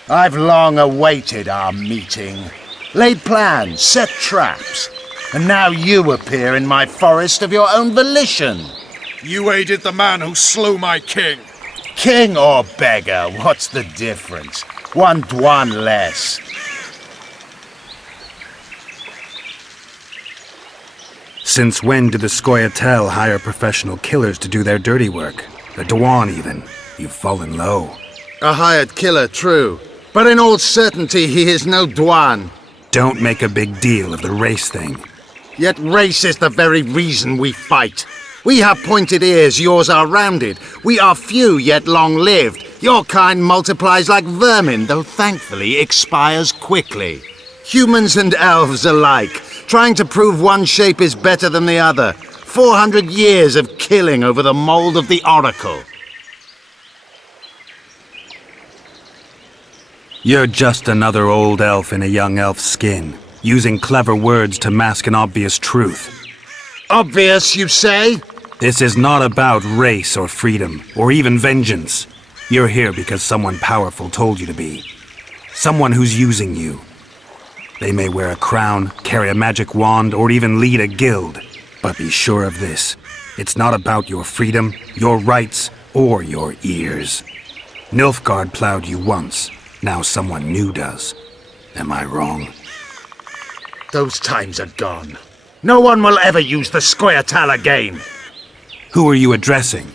I've long awaited our meeting. Laid plans, set traps, and now you appear in my forest of your own volition. You aided the man who slew my king. King or beggar, what's the difference? One Dwan less. Since when did the Scoia'tael hire professional killers to do their dirty work? The Dwan, even. You've fallen low. A hired killer, true. But in all certainty, he is no Dwan. Don't make a big deal of the race thing. Yet race is the very reason we fight. We have pointed ears, yours are rounded. We are few, yet long-lived. Your kind multiplies like vermin, though thankfully expires quickly. Humans and elves alike, trying to prove one shape is better than the other. 400 years of killing over the mold of the Oracle. You're just another old elf in a young elf's skin, using clever words to mask an obvious truth. Obvious, you say? This is not about race or freedom, or even vengeance. You're here because someone powerful told you to be. Someone who's using you. They may wear a crown, carry a magic wand, or even lead a guild. But be sure of this. It's not about your freedom, your rights, or your ears. Nilfgaard plowed you once. Now someone new does. Am I wrong? Those times are gone. No one will ever use the Scoia'tael again. Who are you addressing?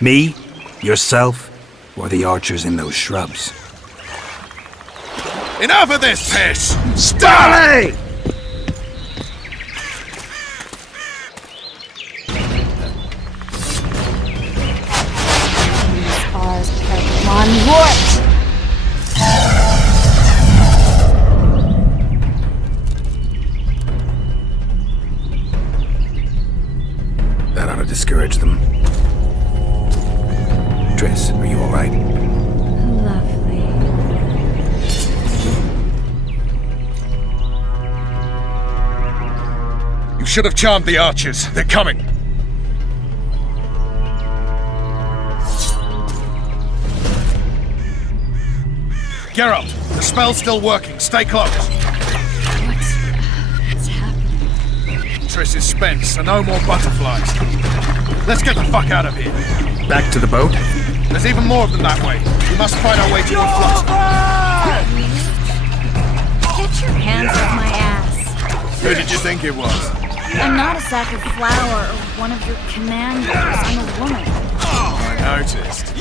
Me? Yourself? Or the archers in those shrubs? Enough of this piss! Starley! Ours Pokemon Wart! That ought to discourage them. Triss, are you all right? Lovely. You should have charmed the archers. They're coming. Geralt, the spell's still working. Stay close. What's happening? Triss is spent, so no more butterflies. Let's get the fuck out of here. Back to the boat? There's even more of them that way. We must find our way to your float. Get your hands off my ass. Who did you think it was? I'm not a sack of flour or one of your commanders. I'm a woman. I noticed.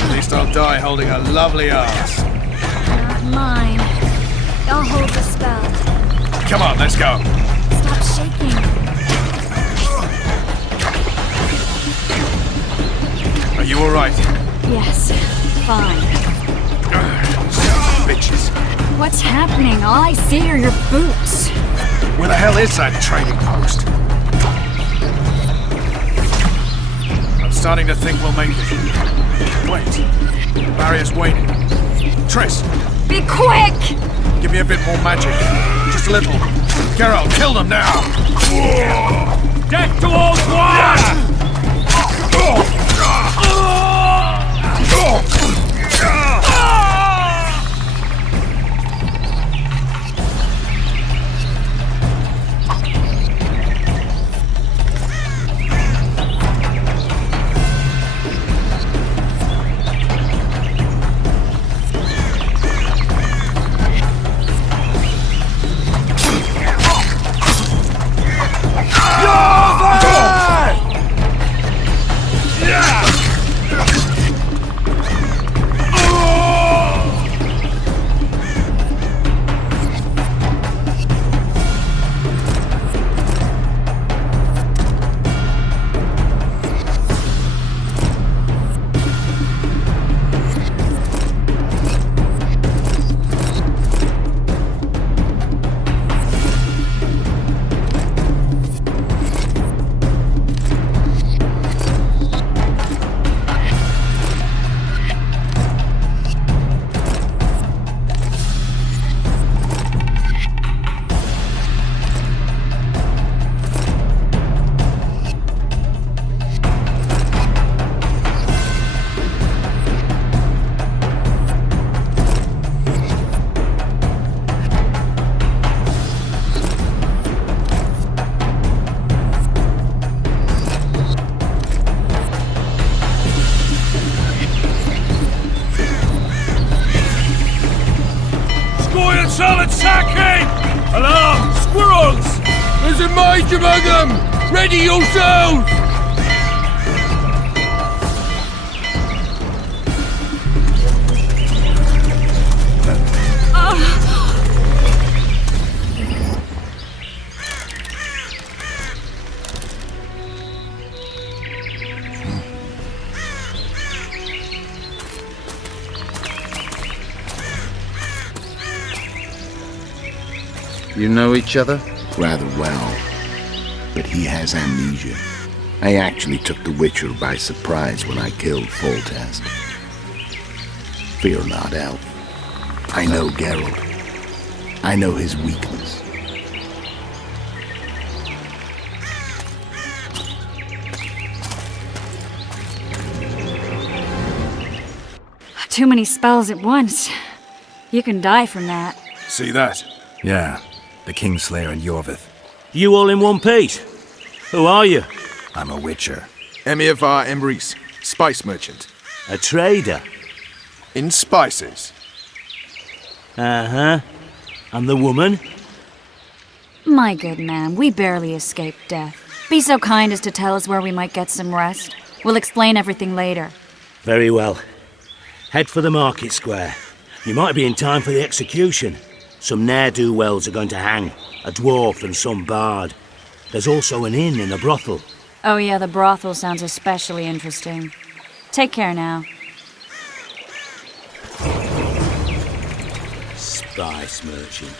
At least I'll die holding a lovely ass. Not mine. I'll hold the spell. Come on, let's go. Stop shaking. Are you alright? Yes, fine. Bitches. What's happening? All I see are your boots. Where the hell is that trading post? I'm starting to think we'll make it. Wait. The barrier's waiting. Triss, Be quick! give me a bit more magic. Just a little. Geralt, kill them now! Death to all one! Alarm! Squirrels! There's a mage among them! Ready yourselves! You know each other? Rather well. But he has amnesia. I actually took the Witcher by surprise when I killed Foltest. Fear not, Elf. I know Geralt. I know his weakness. Too many spells at once. You can die from that. See that? Yeah, the Kingslayer and Yorvith. You all in one piece? Who are you? I'm a Witcher. Emir var Emrys, spice merchant. A trader? In spices. Uh-huh. And the woman? My good man, we barely escaped death. Be so kind as to tell us where we might get some rest. We'll explain everything later. Very well. Head for the market square. You might be in time for the execution. Some ne'er-do-wells are going to hang. A dwarf and some bard. There's also an inn and a brothel. Oh yeah, the brothel sounds especially interesting. Take care now. Spice merchant.